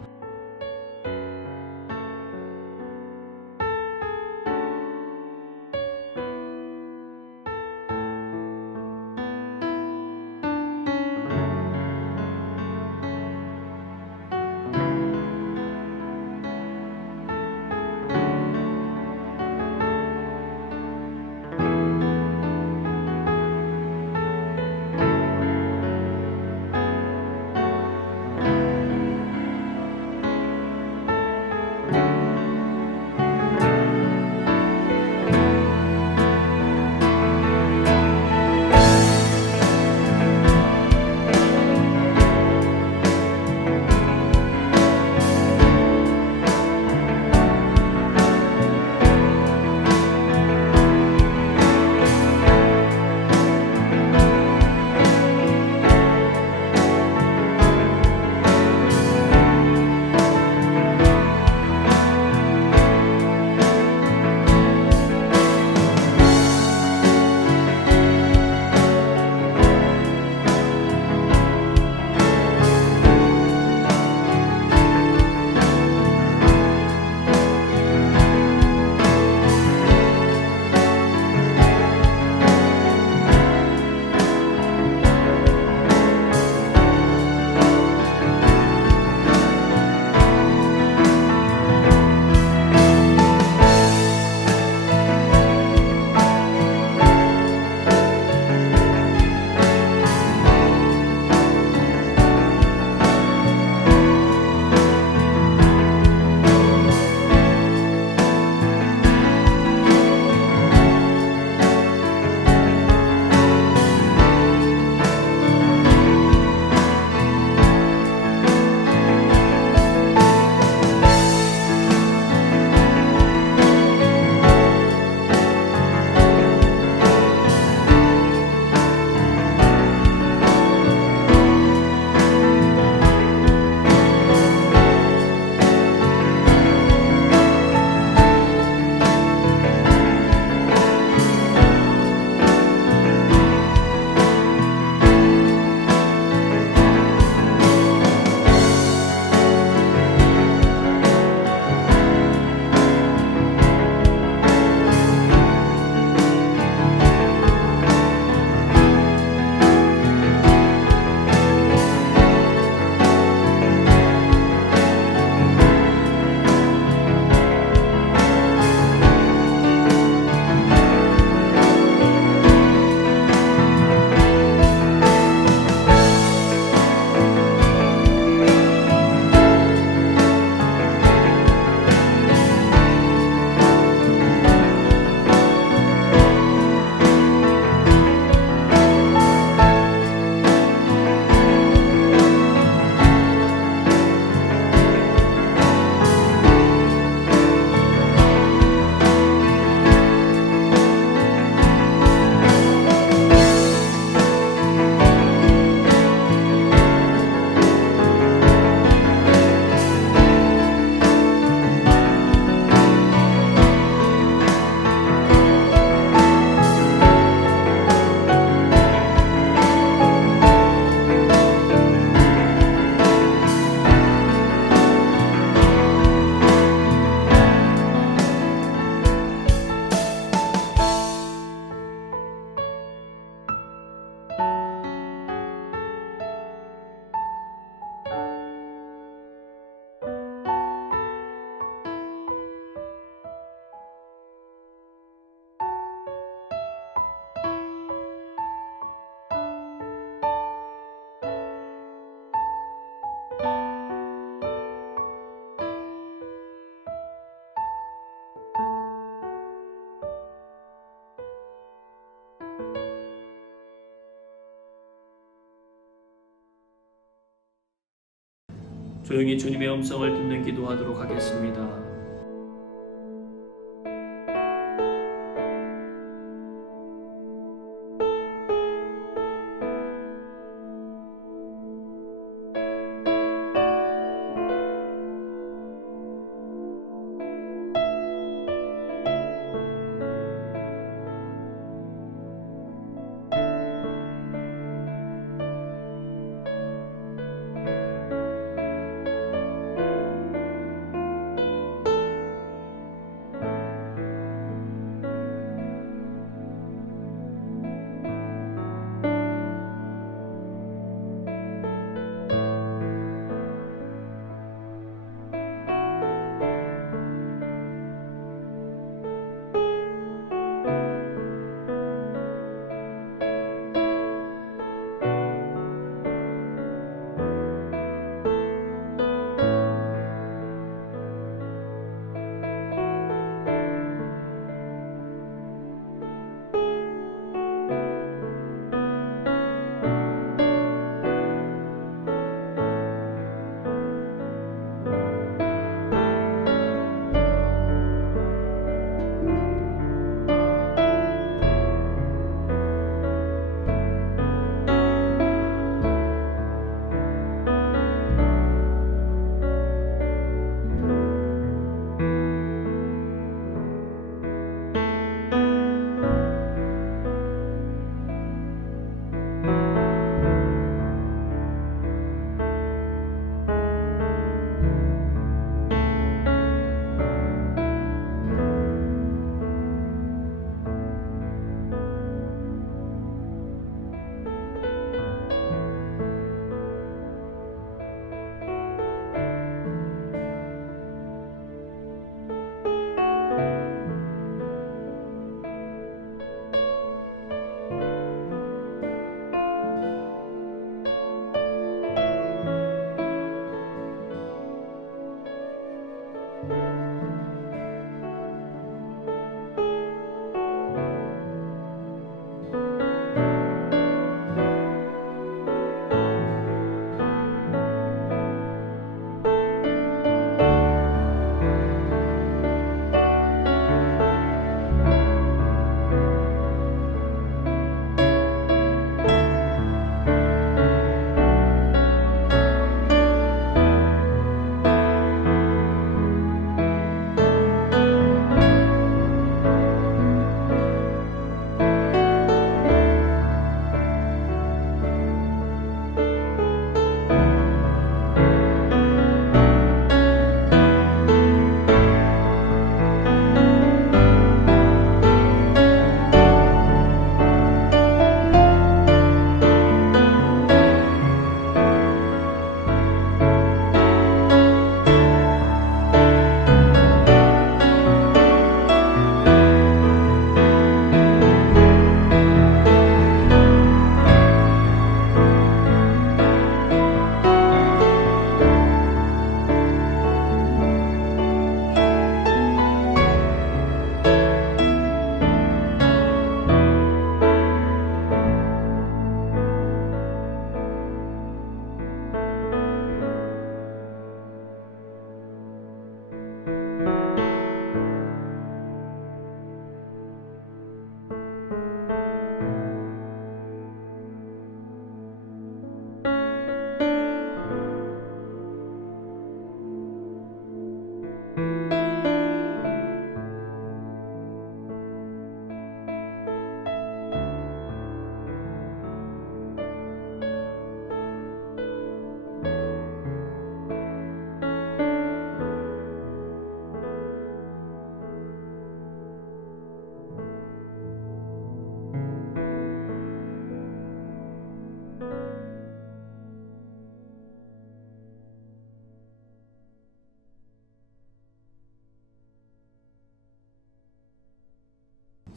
조용히 주님의 음성을 듣는 기도하도록 하겠습니다.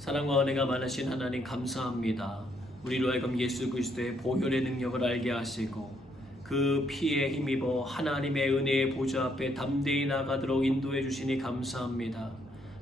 사랑과 은혜가 많으신 하나님 감사합니다. 우리로 하여금 예수 그리스도의 보혈의 능력을 알게 하시고 그 피에 힘입어 하나님의 은혜의 보좌 앞에 담대히 나가도록 인도해 주시니 감사합니다.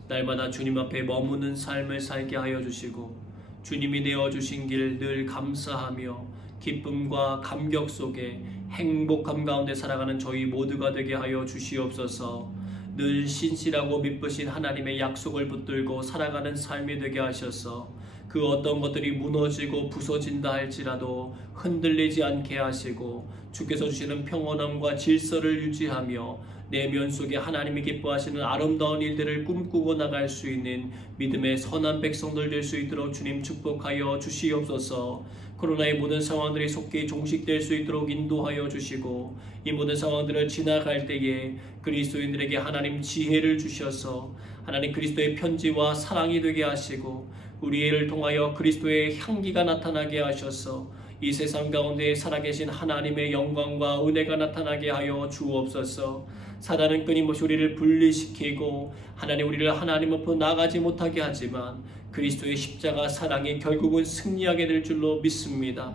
날마다 주님 앞에 머무는 삶을 살게 하여 주시고 주님이 내어주신 길 늘 감사하며 기쁨과 감격 속에 행복함 가운데 살아가는 저희 모두가 되게 하여 주시옵소서. 늘 신실하고 믿으신 하나님의 약속을 붙들고 살아가는 삶이 되게 하셔서 그 어떤 것들이 무너지고 부서진다 할지라도 흔들리지 않게 하시고 주께서 주시는 평온함과 질서를 유지하며 내면 속에 하나님이 기뻐하시는 아름다운 일들을 꿈꾸고 나갈 수 있는 믿음의 선한 백성들 될 수 있도록 주님 축복하여 주시옵소서. 코로나의 모든 상황들이 속히 종식될 수 있도록 인도하여 주시고 이 모든 상황들을 지나갈 때에 그리스도인들에게 하나님 지혜를 주셔서 하나님 그리스도의 편지와 사랑이 되게 하시고 우리를 통하여 그리스도의 향기가 나타나게 하셔서 이 세상 가운데 살아계신 하나님의 영광과 은혜가 나타나게 하여 주옵소서. 사단은 끊임없이 우리를 분리시키고 하나님 우리를 하나님 앞으로 나가지 못하게 하지만 그리스도의 십자가 사랑이 결국은 승리하게 될 줄로 믿습니다.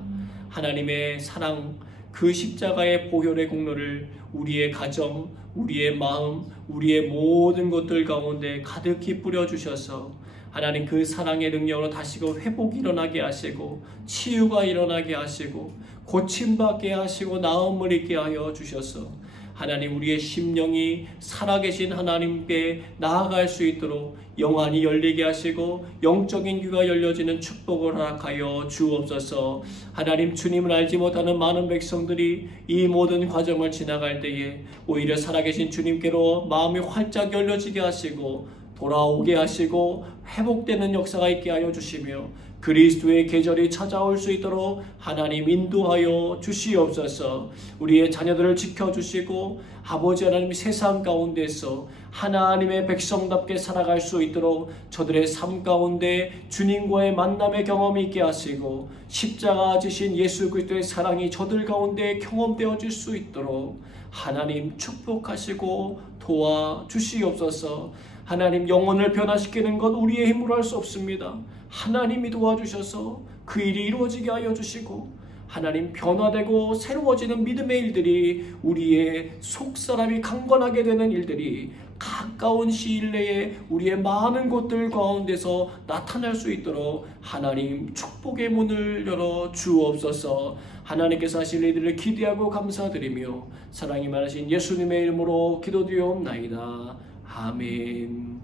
하나님의 사랑, 그 십자가의 보혈의 공로를 우리의 가정, 우리의 마음, 우리의 모든 것들 가운데 가득히 뿌려주셔서 하나님 그 사랑의 능력으로 다시금 회복이 일어나게 하시고 치유가 일어나게 하시고 고침받게 하시고 나음을 있게 하여 주셔서 하나님 우리의 심령이 살아계신 하나님께 나아갈 수 있도록 영안이 열리게 하시고 영적인 귀가 열려지는 축복을 허락하여 주옵소서. 하나님 주님을 알지 못하는 많은 백성들이 이 모든 과정을 지나갈 때에 오히려 살아계신 주님께로 마음이 활짝 열려지게 하시고 돌아오게 하시고 회복되는 역사가 있게 하여 주시며 그리스도의 계절이 찾아올 수 있도록 하나님 인도하여 주시옵소서. 우리의 자녀들을 지켜주시고 아버지 하나님 세상 가운데서 하나님의 백성답게 살아갈 수 있도록 저들의 삶 가운데 주님과의 만남의 경험이 있게 하시고 십자가 지신 예수 그리스도의 사랑이 저들 가운데 경험되어질 수 있도록 하나님 축복하시고 도와주시옵소서. 하나님 영혼을 변화시키는 것 우리의 힘으로 할 수 없습니다. 하나님이 도와주셔서 그 일이 이루어지게 하여 주시고 하나님 변화되고 새로워지는 믿음의 일들이 우리의 속사람이 강건하게 되는 일들이 가까운 시일 내에 우리의 많은 곳들 가운데서 나타날 수 있도록 하나님 축복의 문을 열어 주옵소서. 하나님께서 하실 일들을 기대하고 감사드리며 사랑이 많으신 예수님의 이름으로 기도드리옵나이다. 아멘.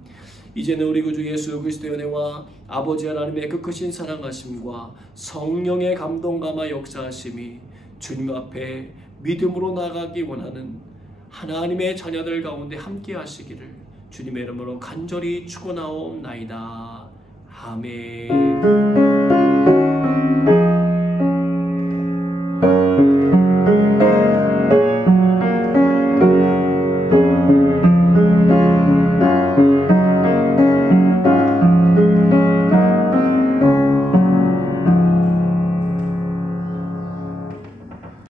이제는 우리 구주 예수 그리스도의 은혜와 아버지 하나님의 그 크신 사랑하심과 성령의 감동감화 역사하심이 주님 앞에 믿음으로 나가기 원하는 하나님의 자녀들 가운데 함께 하시기를 주님의 이름으로 간절히 축원하옵나이다. 아멘.